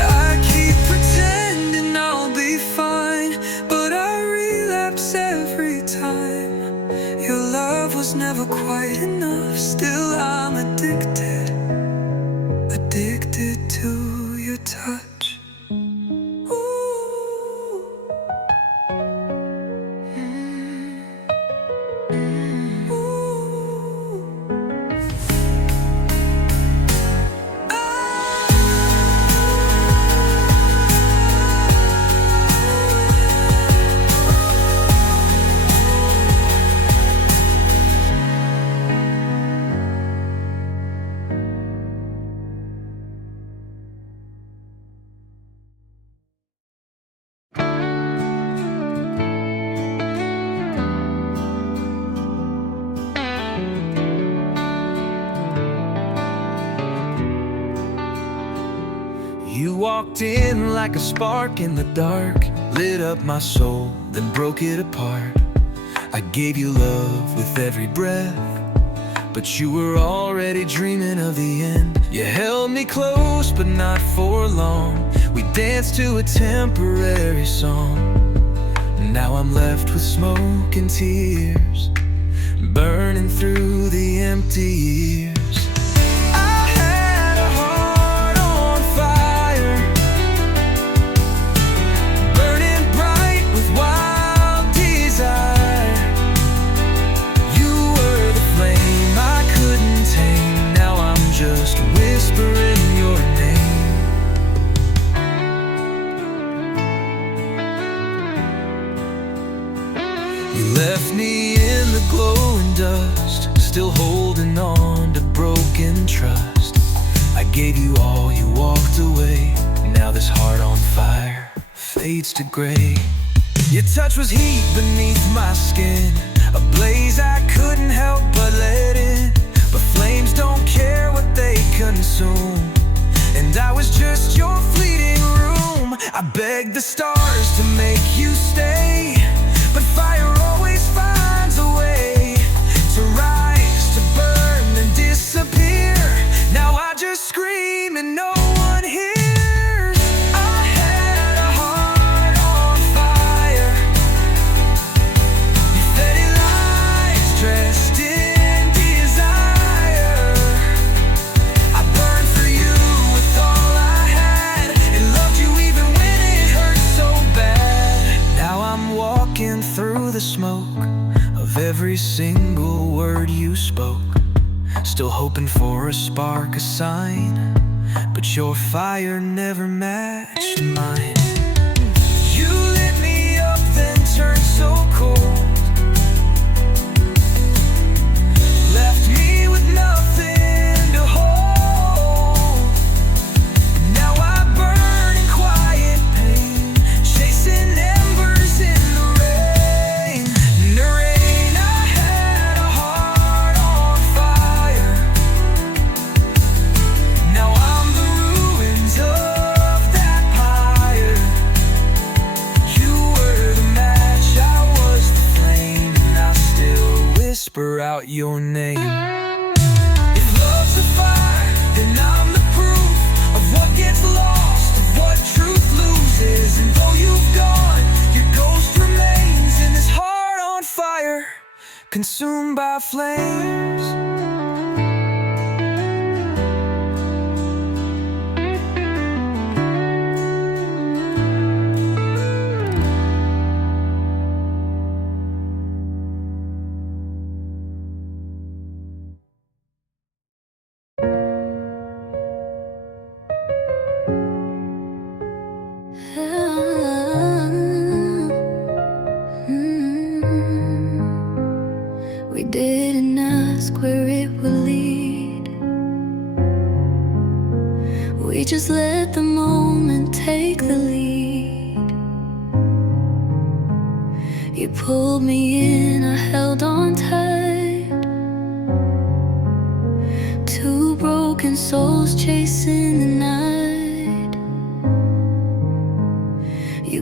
I keep pretending I'll be fine, but I relapse every time. Your love was never quite enough, still I'm addicted, addicted to your touch. You walked in like a spark in the dark, lit up my soul, then broke it apart. I gave you love with every breath, but you were already dreaming of the end. You held me close, but not for long. We danced to a temporary song. Now I'm left with smoke and tears, burning through the empty years. Just whispering your name. You left me in the glowing dust, still holding on to broken trust. I gave you all, you walked away. Now this heart on fire fades to gray. Your touch was heat beneath my skin, a blaze I couldn't help but let in. But flames don't care what they consume, and I was just your fleeting room. I begged the stars to make you stay, but fire always finds a way to rise, to burn, then disappear. Now I just scream and no one hears. I had a heart on fire. You fed it lights dressed in through the smoke of every single word you spoke, still hoping for a spark, a sign, but your fire never matched mine. You lit me up, then turned so cold, left me with nothing to hold. Now I burn in quiet pain, chasing embers in the rain. In the rain, I had a heart on fire. Now I'm the ruins of that pyre. You were the match, I was the flame, and I still whisper out your name. If love's a fire, then I'm the proof of what gets lost, of what truth loses. And though you've gone, your ghost remains in this heart on fire, consumed by flames. We didn't ask where it would lead. We just let the moment take the lead. You pulled me in, I held on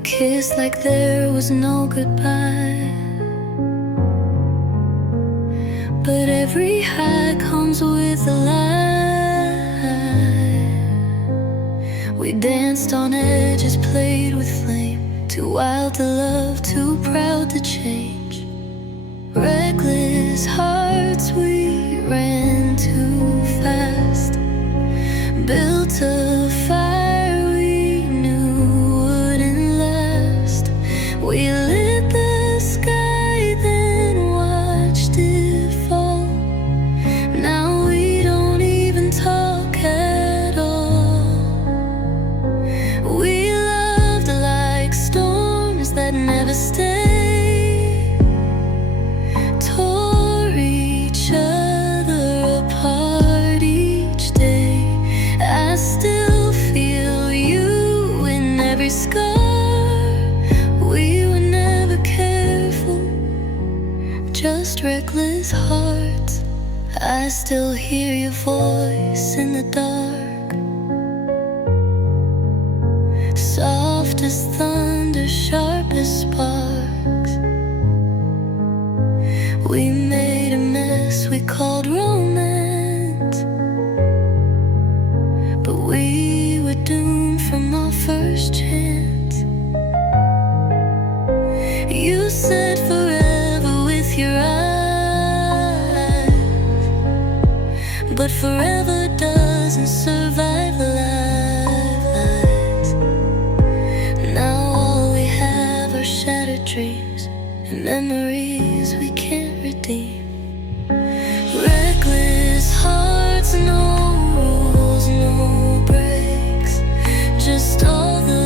kissed like there was no goodbye. But every high comes with a lie. We danced on edges, played with flame, too wild to love, too proud to change. Reckless hearts, we ran too fast, built a fire we knew wouldn't last. We lit the sky, then watched it fall. Now we don't even talk at all. We loved like storms that never stay. Just reckless hearts. I still hear your voice in the dark, soft as thunder, sharp as sparks. We made a mess we called romance, but we were doomed from our first chance. You said forever with your eyes, but forever doesn't survive lies. Now all we have are shattered dreams and memories we can't redeem. Reckless hearts, no rules, no breaks, just all the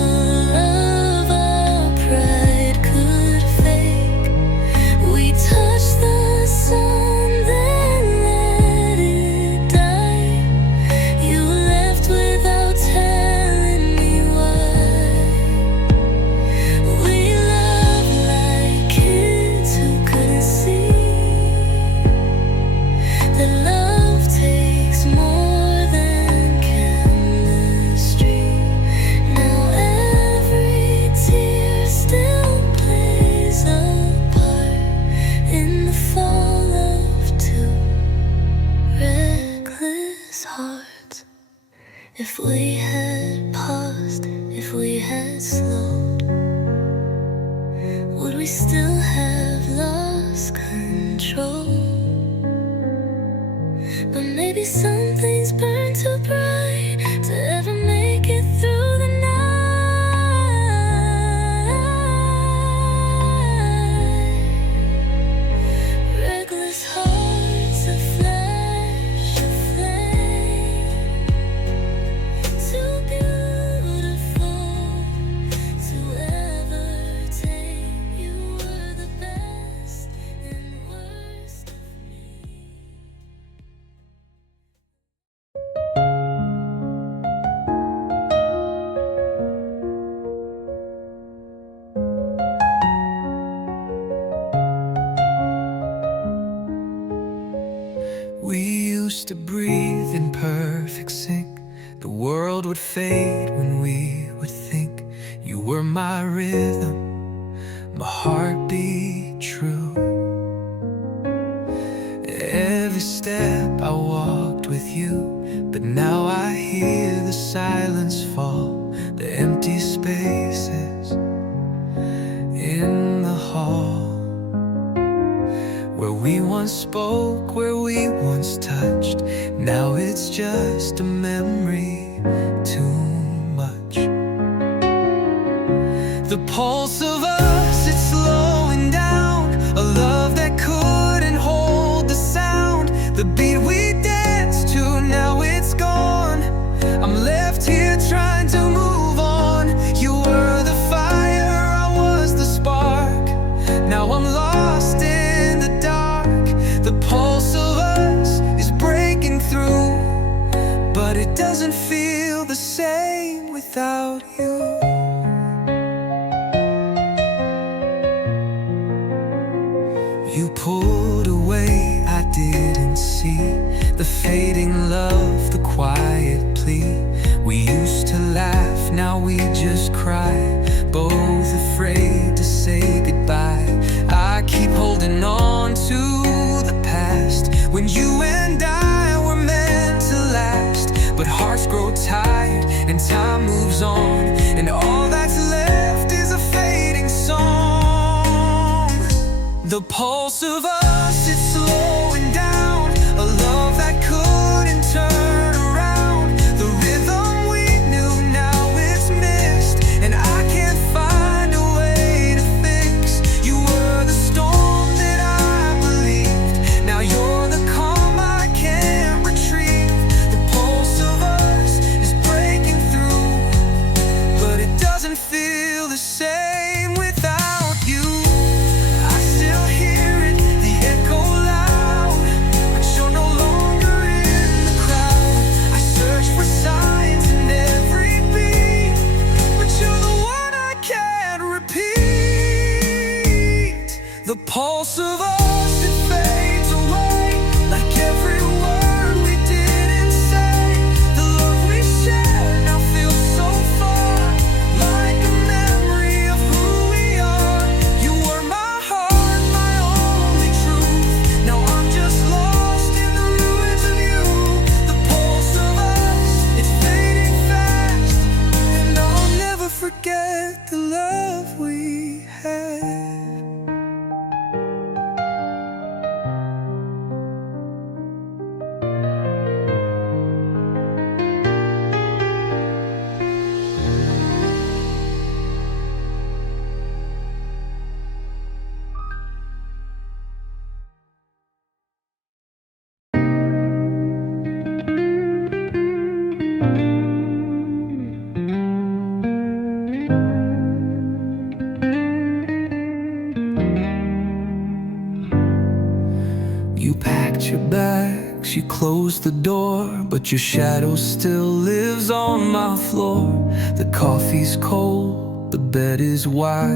love our pride could fake. We touched the sun, then let it die. You left without telling me why. We loved like kids who couldn't see that love takes more than chemistry. Now every tear still plays a part in the fall of two reckless hearts. If we had paused, if we had slowed, would we still have lost control? But maybe some things burn too bright to ever make it through the night. Reckless hearts, a flash of flame, too beautiful to ever tame. You were the best and worst of me. We used to breathe in perfect sync. The world would fade when we would think. You were my rhythm, my heartbeat true. Every step I walked with you, but now I hear the silence fall, the empty spaces in the hall. Where we once spoke, where we once touched, now it's just a memory, too much. The pulse of us, it's slowing down, a love that couldn't hold the sound. The beat we danced to, now it's gone. I'm left here trying to move on. You were the fire, I was the spark. Now I'm lost in the dark. The pulse of us is breaking through, but it doesn't feel the same without you. You pull pulled away, I didn't see the fading love, the quiet plea. We used to laugh, now we just cry, both afraid to say goodbye. I keep holding on to the past, when you and I were meant to last. But hearts grow tired and time moves on, and all that's left is a fading song. The pulse of us, it's slowing down, a love that couldn't turn around. The rhythm we knew, now it's missed, and I can't find a way to fix. You were the storm that I believed, now you're the calm I can't retrieve. The pulse of us is breaking through, but it doesn't feel the same without you. I still hear it, the echo loud, but you're no longer in the crowd. I search for signs in every beat, but you're the one I can't repeat. The pulse of us, it fades away, like every word we didn't say. The love we shared now feels so far, like a memory of who we are. You were my heart, my only truth. Now I'm just lost in the ruins of you. The pulse of us, it's fading fast, and I'll never forget the love we had. You packed your bags, you closed the door, but your shadow still lives on my floor. The coffee's cold, the bed is wide,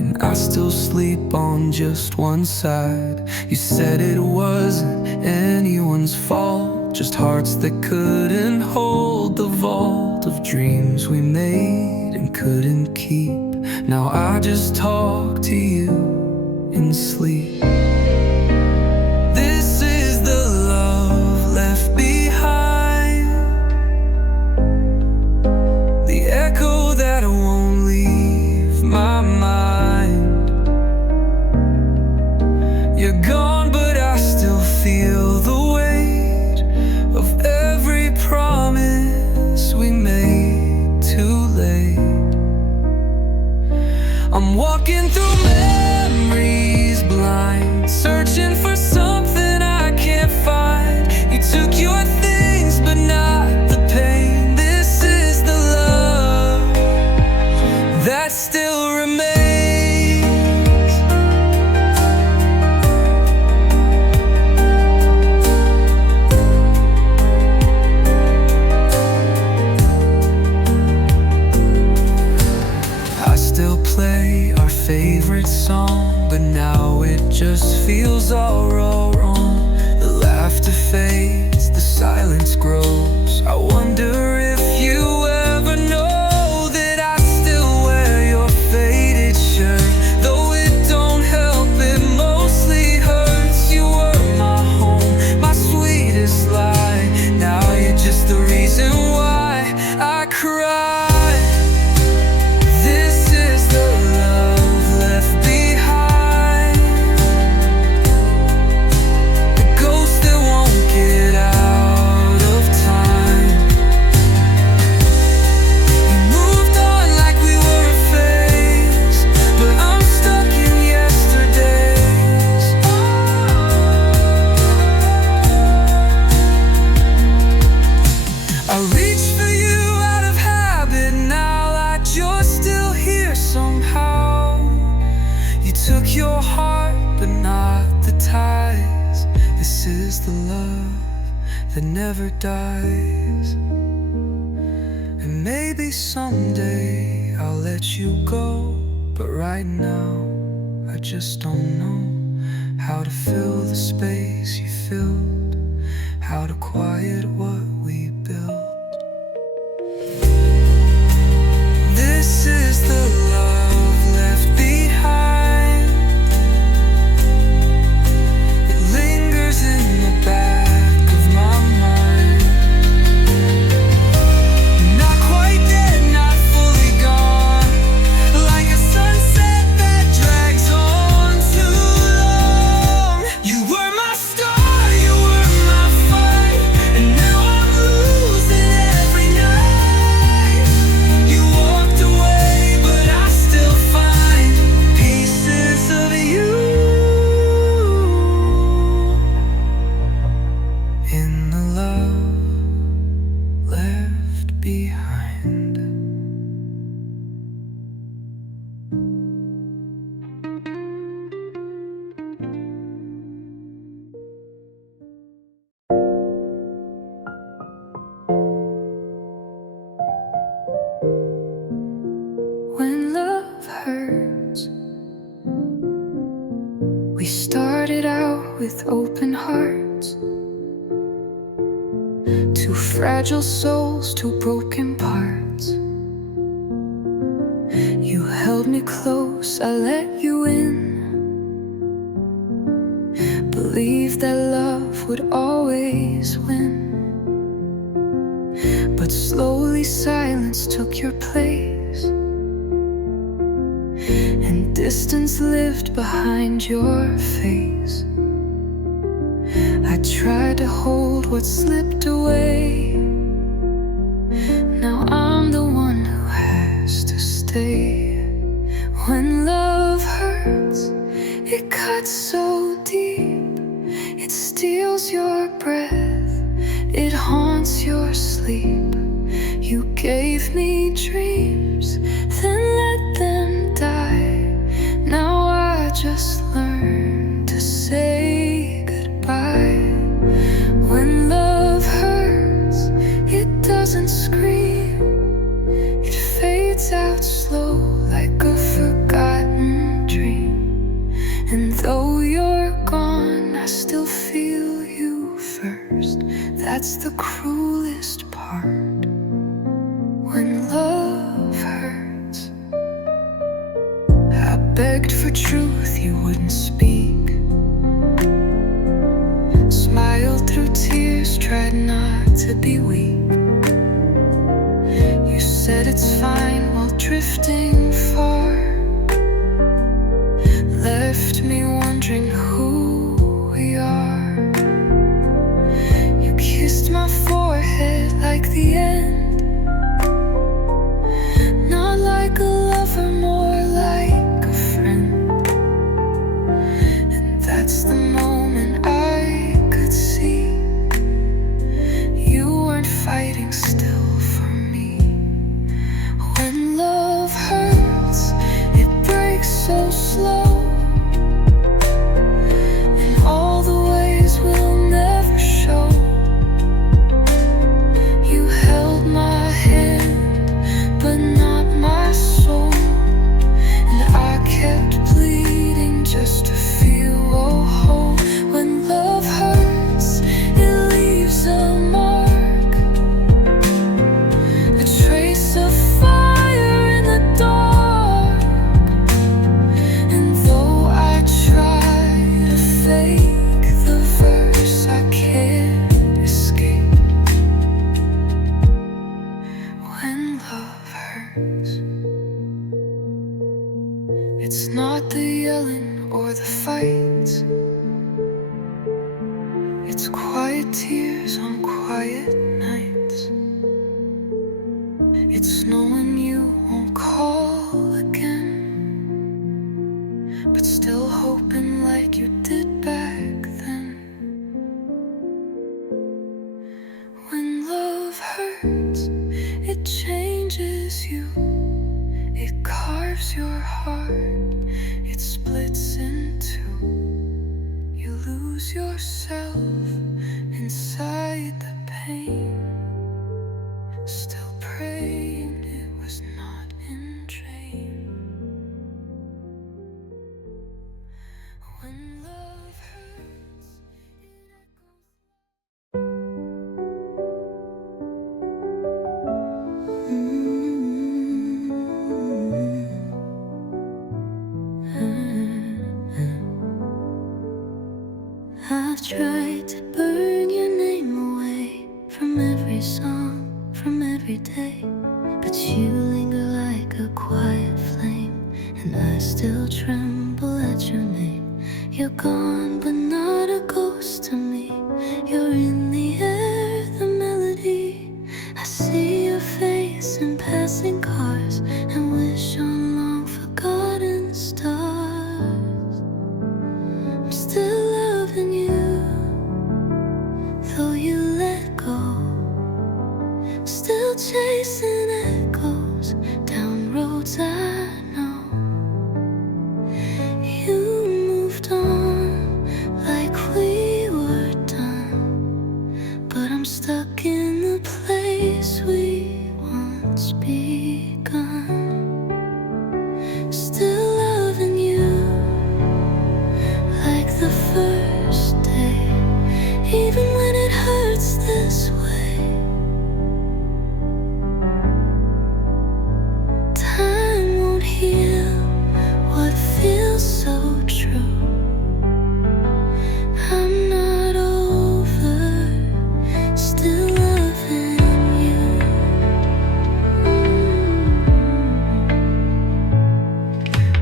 and I still sleep on just one side. You said it wasn't anyone's fault, just hearts that couldn't hold the vault of dreams we made and couldn't keep. Now I just talk to you in sleep. This is the love left behind, the echo that won't leave my mind. You're gone, but I still feel the weight of every promise we made too late. I'm walking through memories blind, searching for something I can't find. You took your things, but not the pain. This is the love that still remains. I still play our favorite song, but now it just feels all wrong. The laughter fades, the silence grows. I wonder if you ever know that I still wear your faded shirt. Though it don't help, it mostly hurts. You were my home, my sweetest lie. Now you're just the reason why I cry. This is the love left behind, the ghost that won't get out of time. We moved on like we were a phase, but I'm stuck in yesterdays. I reach for you out of habit now, like you're still here somehow. You took your heart, but not the ties. This is the love that never dies. And maybe someday I'll let you go, but right now I just don't know how to fill the space you filled, how to quiet what we built. This is the love left behind. It lingers in the back of my mind. Not quite dead, not fully gone, like a sunset that drags on too long. You were my star, you were my fight, and now I'm losing every night. You walked away, but I still find pieces of you in the love left behind. When love hurts, we started out with open hearts, two fragile souls, two broken parts. You held me close, I let you in, believed that love would always win. But slowly silence took your place, and distance lived behind your face. I tried to hold what slipped away. Now I'm the one who has to stay. When love hurts, it cuts so deep. It steals your breath, it haunts your sleep. You gave me dreams, then let them die. Now I just learned to say goodbye. When love hurts, it doesn't scream. It fades out slow like a forgotten dream. And though you're gone, I still feel you first. That's the cruelest part. When love hurts, I begged for truth, you wouldn't speak. Smiled through tears, tried not to be weak. You said it's fine while drifting far, left me wondering who we are. You kissed my forehead like the end, not like a lover, more like a friend. And that's the moment I could see you weren't fighting still for me. When love hurts, it breaks so slow, in all the ways we'll never show. You held my hand, but not my soul, and I kept bleeding just to feel whole. When love hurts, it leaves a mark, a trace of fire in the dark. And though I try to fake the verse, I can't escape. When love hurts, it's not the yelling or the fights, it's quiet tears on quiet nights. It's knowing you won't call again, but still hoping like you did back then. When love hurts, it changes you, it carves your heart, it splits in two. You lose yourself inside the pain, still praying it was not in vain. When love I've tried to burn your name away from every song, from every day, but you linger like a quiet flame, and I still tremble at your name. You're gone, but not a ghost to me. You're in the air, the melody. I see your face in passing cars and wish on long forgotten stars. I'm still loving you, though you let go. Still chasing echoes down roads I know. You moved on like we were done, but I'm stuck in the place we once begun. Still loving you like the first day, even when it hurts this way. Time won't heal what feels so true. I'm not over, still loving you.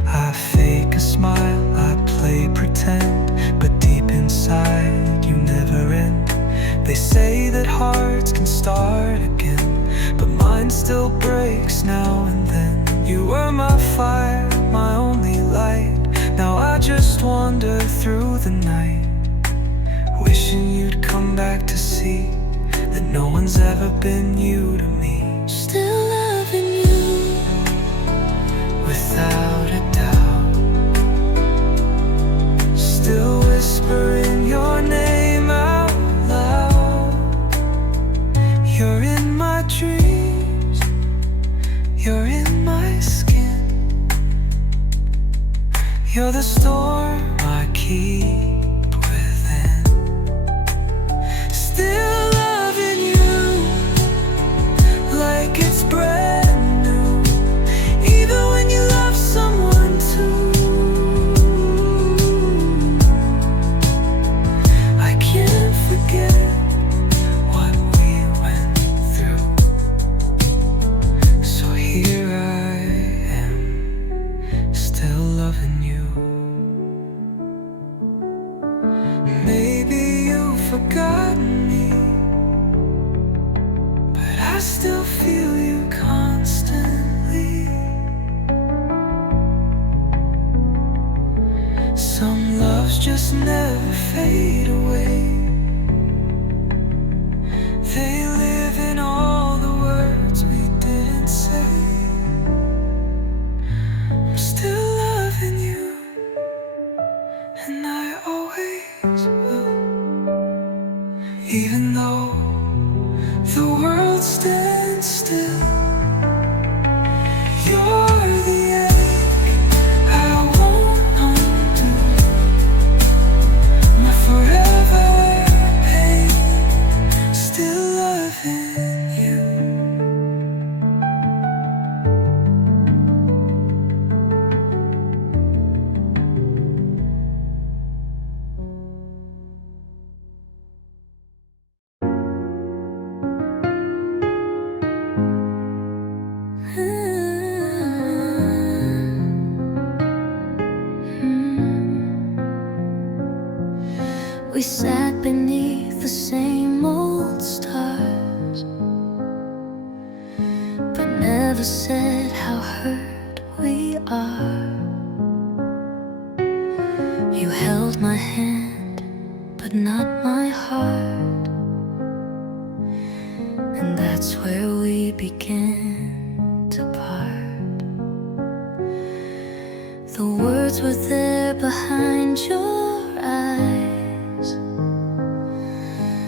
I fake a smile, I play pretend, but deep inside you never end. They say that hearts can start again, but mine still breaks now and then. You were my fire, my only light. Now I just wander through the night, wishing you'd come back to see that no one's ever been you to me. Still loving you, Without a doubt, still whispering your name out loud. You're in my dreams, you're in my skin. You're the storm I keep within. Still loving you like it's brand new, even when you love someone too. I can't forget what we went through, so here I am, still loving you. Maybe you've forgotten me, but I still feel you constantly. Some loves just never fade away. They live in all the words we didn't say. I'm still loving you, and I always will. Even though the world stands still, you're the ache I won't undo. My forever pain, still loving you. we sat beneath the same old stars, but never said how hurt we are. You held my hand, but not my heart, and that's where we began to part. The words were there behind your eyes,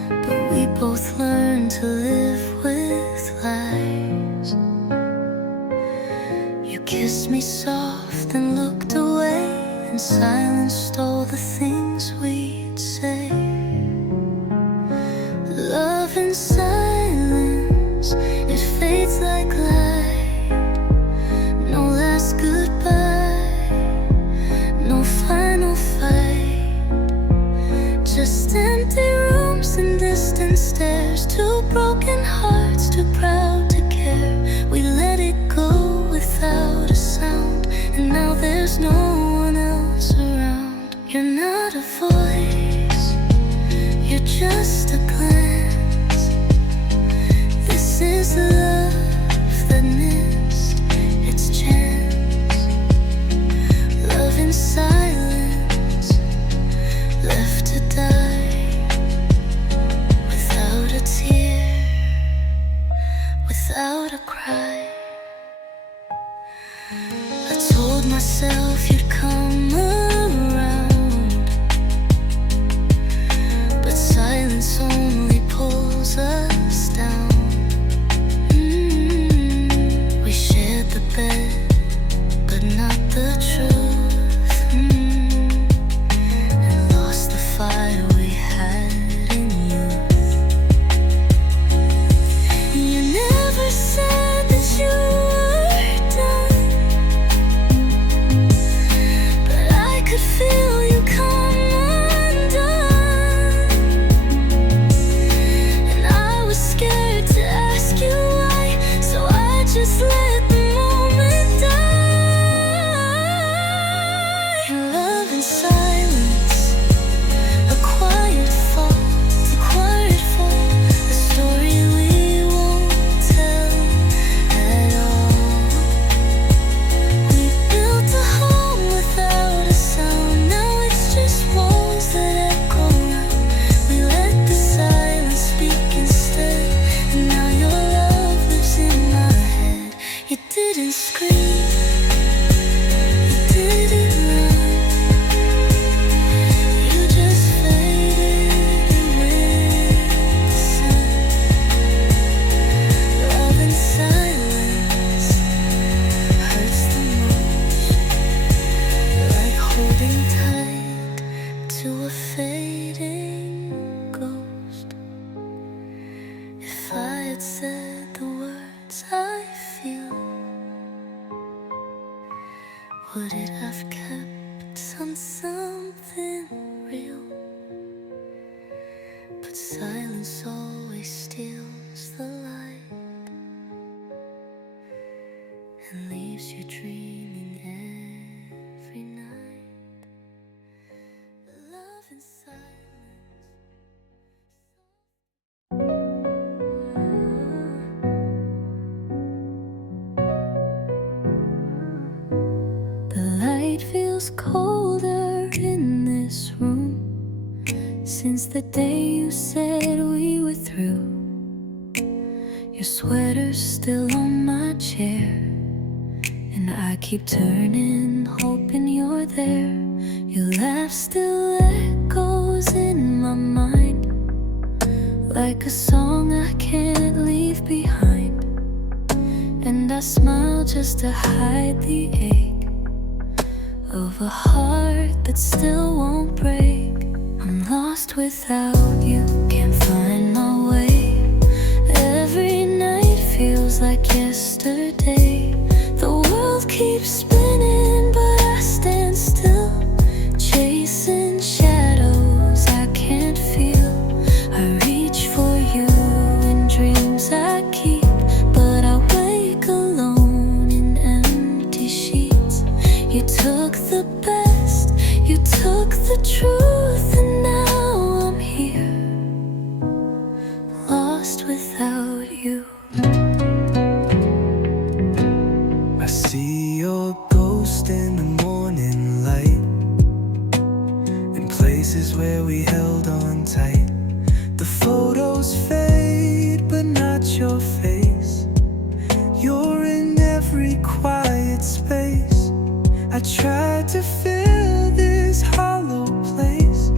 but we both learned to live with lies. You kissed me soft and looked away, and silence stole the things we'd say. Love in silence, it fades like light. No last goodbye, no final fight, just empty rooms and distant stares, two broken hearts, too proud to care. We let it go without a sound, and now there's no one else around. You're not a voice, you're just a glance. This is love that missed its chance. Love in silence, left to die, without a tear, without a cry. I told myself you'd come around, but silence only pulls us down. We shared the bed, but not the truth, and lost the fire we had in youth. You never said that you were done, but I could feel you come undone, and I was scared to ask you why, so I just let the moment die. Love in silence, a quiet fault, a story we won't tell at all. We built a home without a sound, now it's just walls that echo round. We let the silence speak instead, and now your love lives in my head. You didn't scream, you didn't run, you just faded with the sun. Love in silence hurts the most, like holding tight to a fading ghost. If I had said the words I feel, would it have kept on something real? But silence always steals the light and leaves you dreaming every night. Love in silence. The light feels colder in this room since the day you said we were through. Your sweater's still on my chair, and I keep turning, hoping you're there. Your laugh still echoes in my mind, like a song I can't leave behind. And I smile just to hide the ache of a heart that still won't break. I'm lost without you, can't find my way. Every night feels like yesterday. The world keeps spinning, but I stand still, chasing shadows I can't feel. I reach for you in dreams I keep, but I wake alone in empty sheets. You took the best, you took the truth, and now I'm here, lost without you. I see your ghost in the morning light, in places where we held on tight. The photos fade, but not your face. You're in every quiet space. I tried to fill this hollow place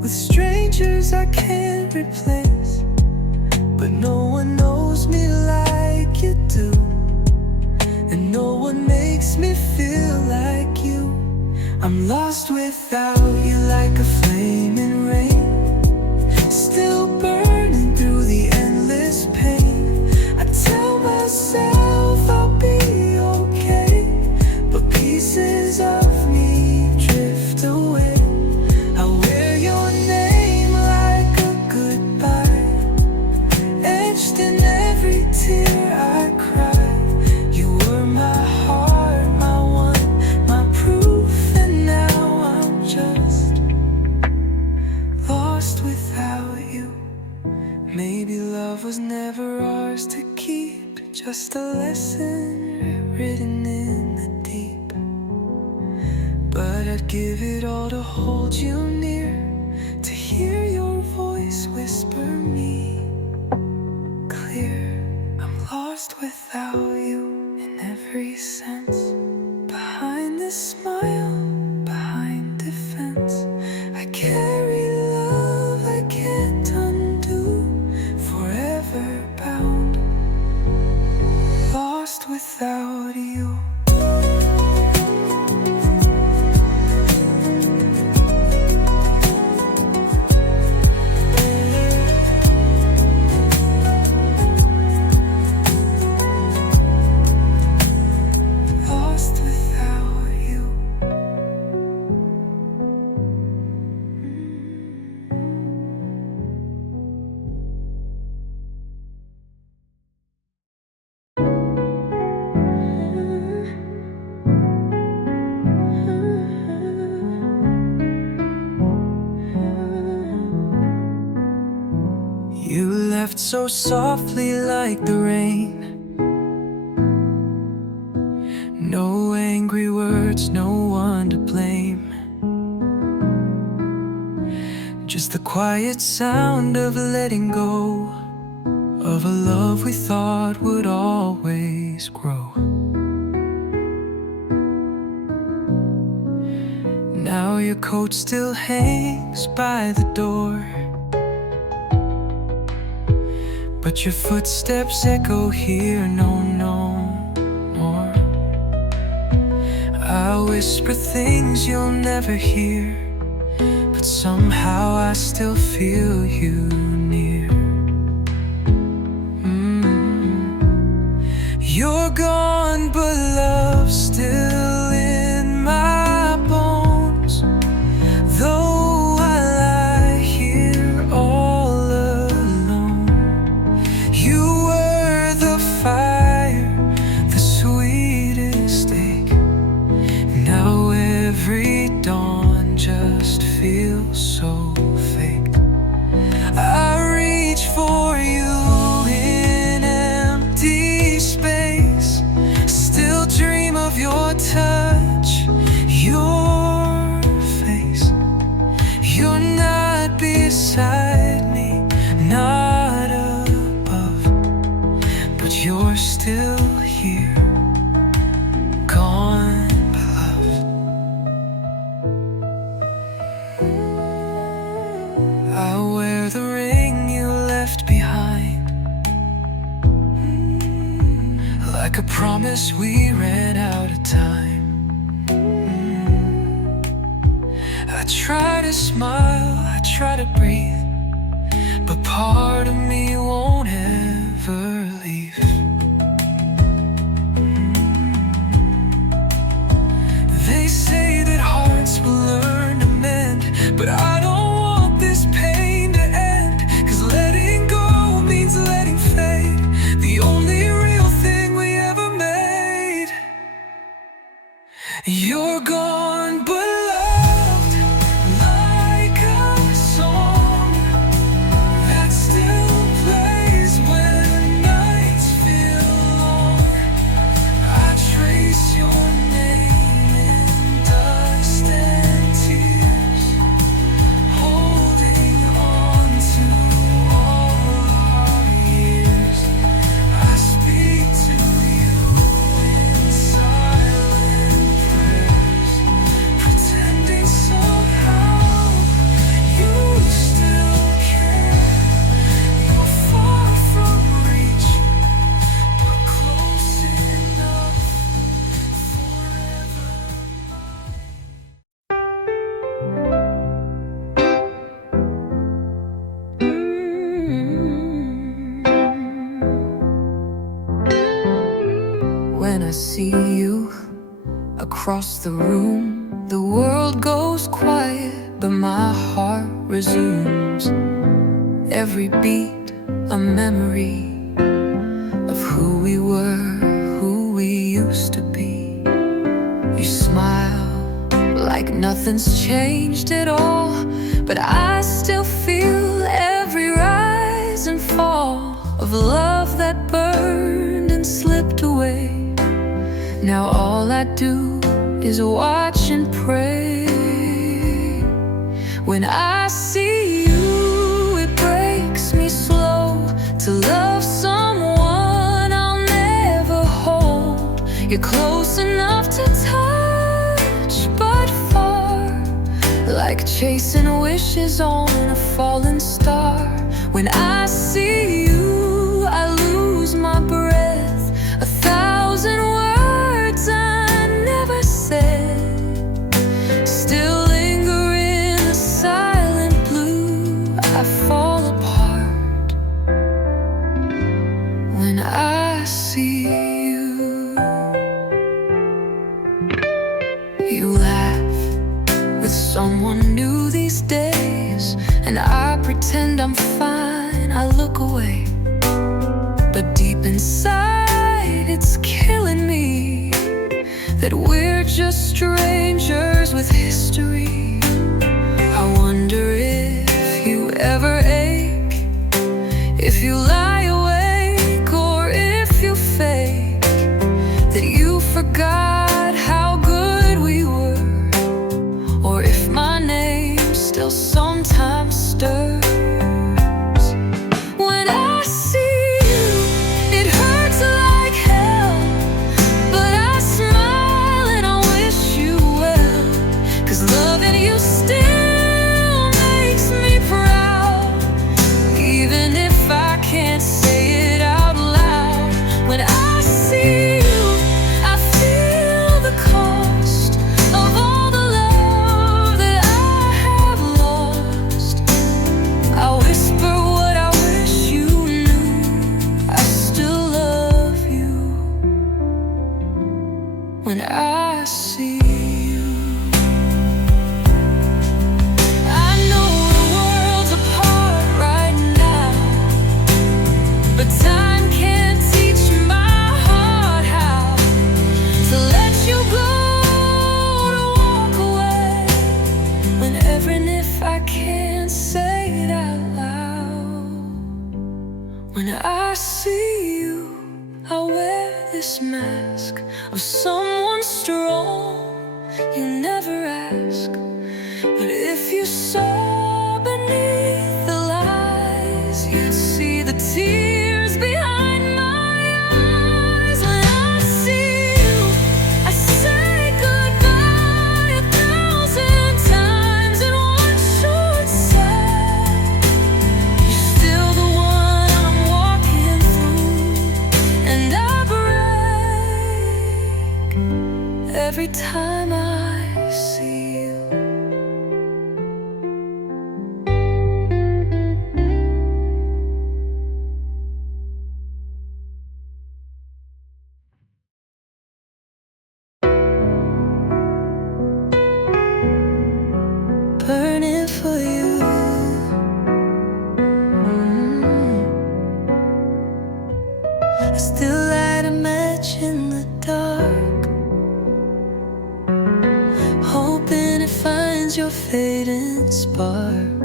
with strangers I can't replace, but no one knows me like you do, and no one makes me feel like you. I'm lost without you, like a flaming rain, still burning through the endless pain. I tell myself I'll be okay, but pieces of me drift away. I wear your name lost without you. Maybe love was never ours to keep, just a lesson written in the deep. But I'd give it all to hold you near, to hear your voice whisper me clear. I'm lost without you in every sense. Behind this smile, behind defense, I carry love I can't undo, forever bound, lost without you. You left so softly like the rain. No angry words, no one to blame. Just the quiet sound of letting go of a love we thought would always grow. Now your coat still hangs by the door, but your footsteps echo here no more. I whisper things you'll never hear, but somehow I still feel you near. You're gone, but love's still in my bones. Though I lie here all alone, you were the fire, the sweetest ache. Now every dawn just feels so fake. I reach for you in empty space, still dream of your touch, your face. You're not beside me, not above, but you're still here, gone beloved. I wear the ring you left behind, like a promise we ran out of time. I try to smile, I try to breathe, but part of me won't ever leave. They say that hearts will learn to mend, but I don't want this pain to end, 'cause letting go means letting fade the only real thing we ever made. You're gone, but loved, like a song that still plays when nights feel long. I trace your name in dust and tears, holding on to all our years. I speak to you in silent prayers, pretending somehow you still care. You're far from reach, but close enough forever. When I see you across the room, the world goes quiet, but my heart resumes. Every beat a memory of who we were, who we used to be. You smile like nothing's changed at all, but I still feel Now all I do is watch and pray. When I see you, it breaks me slow to love someone I'll never hold. You're close enough to touch, but far, like chasing wishes on a falling star. When I see you, I lose my breath. 1,000 words I never said still linger in the silent blue. I fall apart when I see you. You laugh with someone new these days, and I pretend I'm fine. I look away, but deep inside it's killing me that we're just strangers with history. I wonder if you ever ache, if you lie awake, or if you fake that you forgot how good we were, or if my name still sometimes stirs. When I see you, it hurts like hell, but I smile and I wish you well, 'cause loving you still makes me proud, even if I can't say it out loud. When I see you, I feel the cost of all the love that I have lost. I whisper what I wish you knew. I still love you when I see you. I know the world's apart right now, but time can't teach my heart how to let you go, to walk away whenever and if I can't say it out loud. When I see you, I wear this mask of someone strong. You never ask, but if you saw beneath the lies, you'd see the tears behind my eyes. When I see you, I say goodbye 1,000 times in one short sigh. You're still the one I'm walking through, and I break every time I see you. Burning for you. I still light a match in the dark, hoping it finds your fading spark.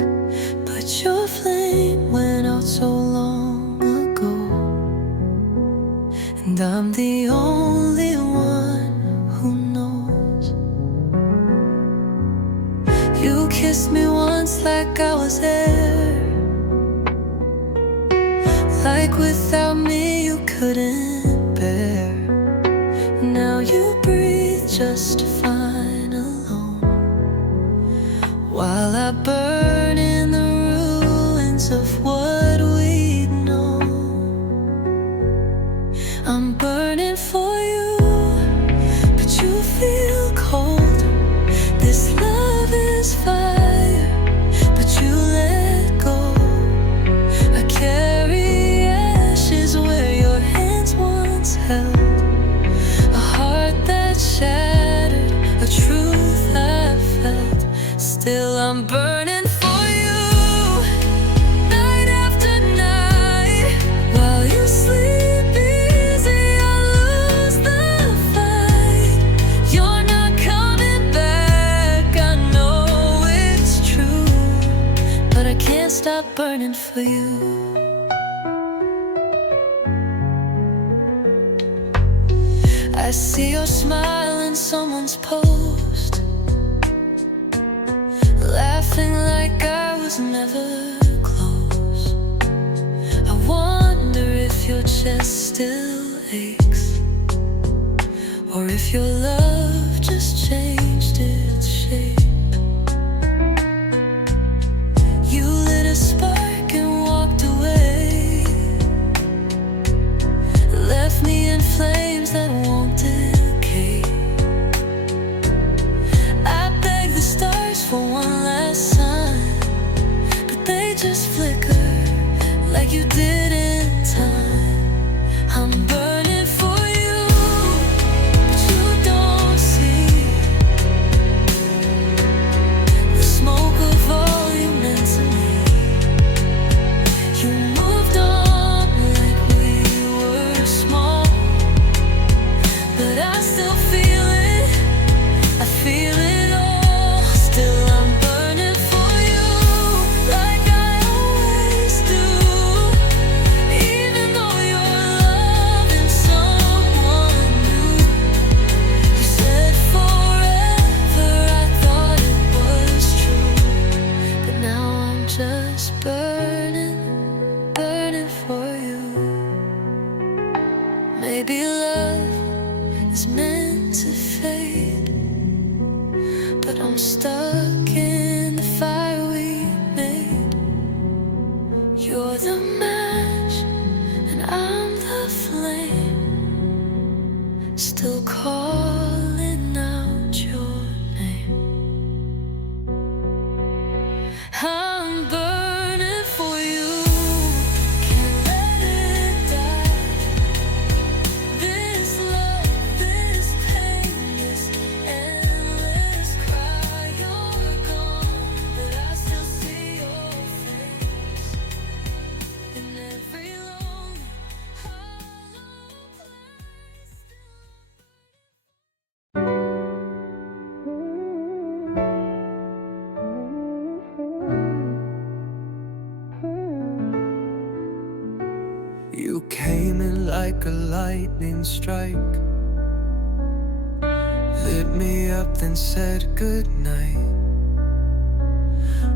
But your flame went out so long ago, and I'm the only one who knows. You kissed me once like I was there, like without me you couldn't bear. Now you breathe just fine alone, while I burn in the ruins of what we'd known. I'm burning for you, but you feel cold. This love is fire, but you let go. I carry ashes where your hands once held, a heart that shattered, a truth I felt. Still I'm burning for you, night after night. While you sleep easy, I lose the fight. You're not coming back, I know it's true, but I can't stop burning for you. I I see your smile in someone's post, laughing like I was never close. I wonder if your chest still aches, or if your love just changed its shape. You lit a spark and walked away, left me in flames that won't decay. I begged the stars for one last sign, but they just flicker like you did in time. I'm burning for you, but you don't see the smoke of all you meant to me. You moved on like we were small, but I still feel it, I feel it all. Still I'm burning for you, like I always do. Even though you're loving someone new. You said forever, I thought it was true, but now I'm just burning, burning for you. Maybe love is meant to fade, but I'm stuck in the fire we made. You're the match and I'm the flame, still calling out your name. I'm burning for you, can't let it die. This love, this pain, this endless cry. You're gone, but I still see your face in every lonely, hollow place. You came in like a lightning strike, lit me up then said goodnight.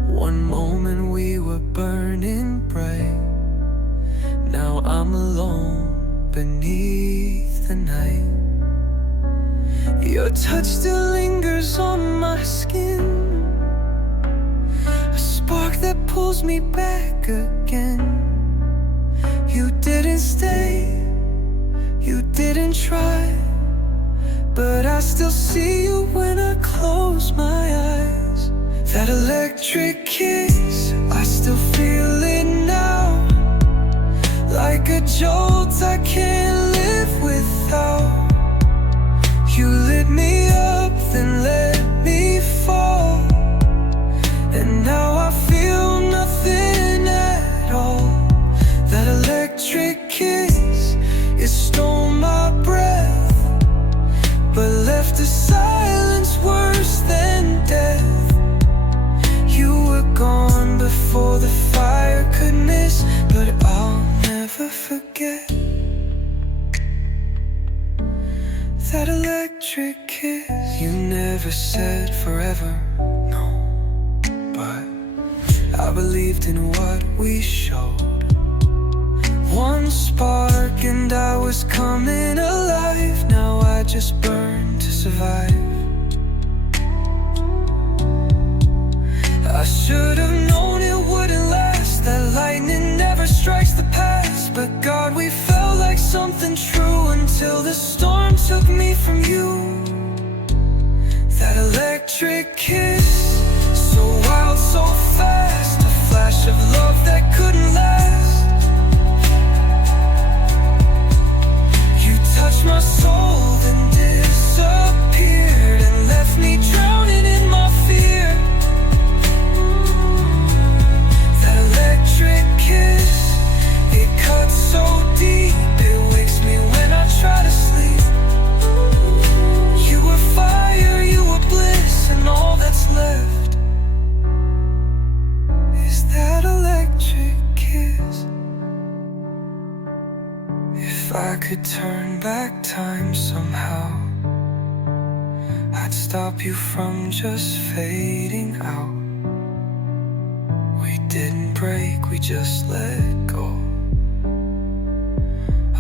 One moment we were burning bright, now I'm alone beneath the night. Your touch still lingers on my skin, a spark that pulls me back again. You didn't stay, you didn't try, but I still see you when I close my eyes. That electric kiss, I still feel it now, like a jolt I can't live without. You lit me up, then let me fall, and now I feel nothing at all. That electric kiss, it stole my breath, but left a silence worse than death. You were gone before the fire could miss, but I'll never forget that electric kiss. You never said forever, no, but I believed in what we showed. One spark and I was coming alive. Now I just burn to survive. I should have known it wouldn't last, that lightning never strikes the past. But God, we felt like something true until the storm took me from you. That electric kiss, so wild, so fast, a flash of love that couldn't last. Touched my soul, then disappeared and left me drowning in my fear. That electric kiss, it cuts so deep, it wakes me when I try to sleep. You were fire, you were bliss, and all that's left I could turn back time somehow, I'd stop you from just fading out. We didn't break, we just let go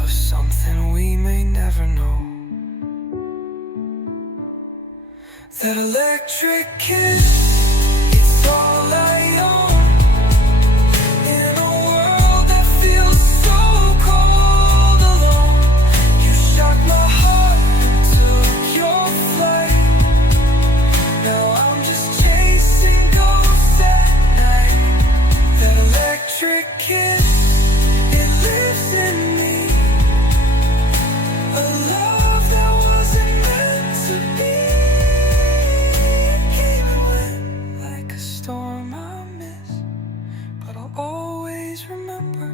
of something we may never know. That electric kiss, it's all I own. In a world that feels so cold alone, you shocked my heart, took your flight. Now I'm just chasing ghosts at night. That electric kiss, it lives in me. A love that wasn't meant to be. Storm I miss, but I'll always remember.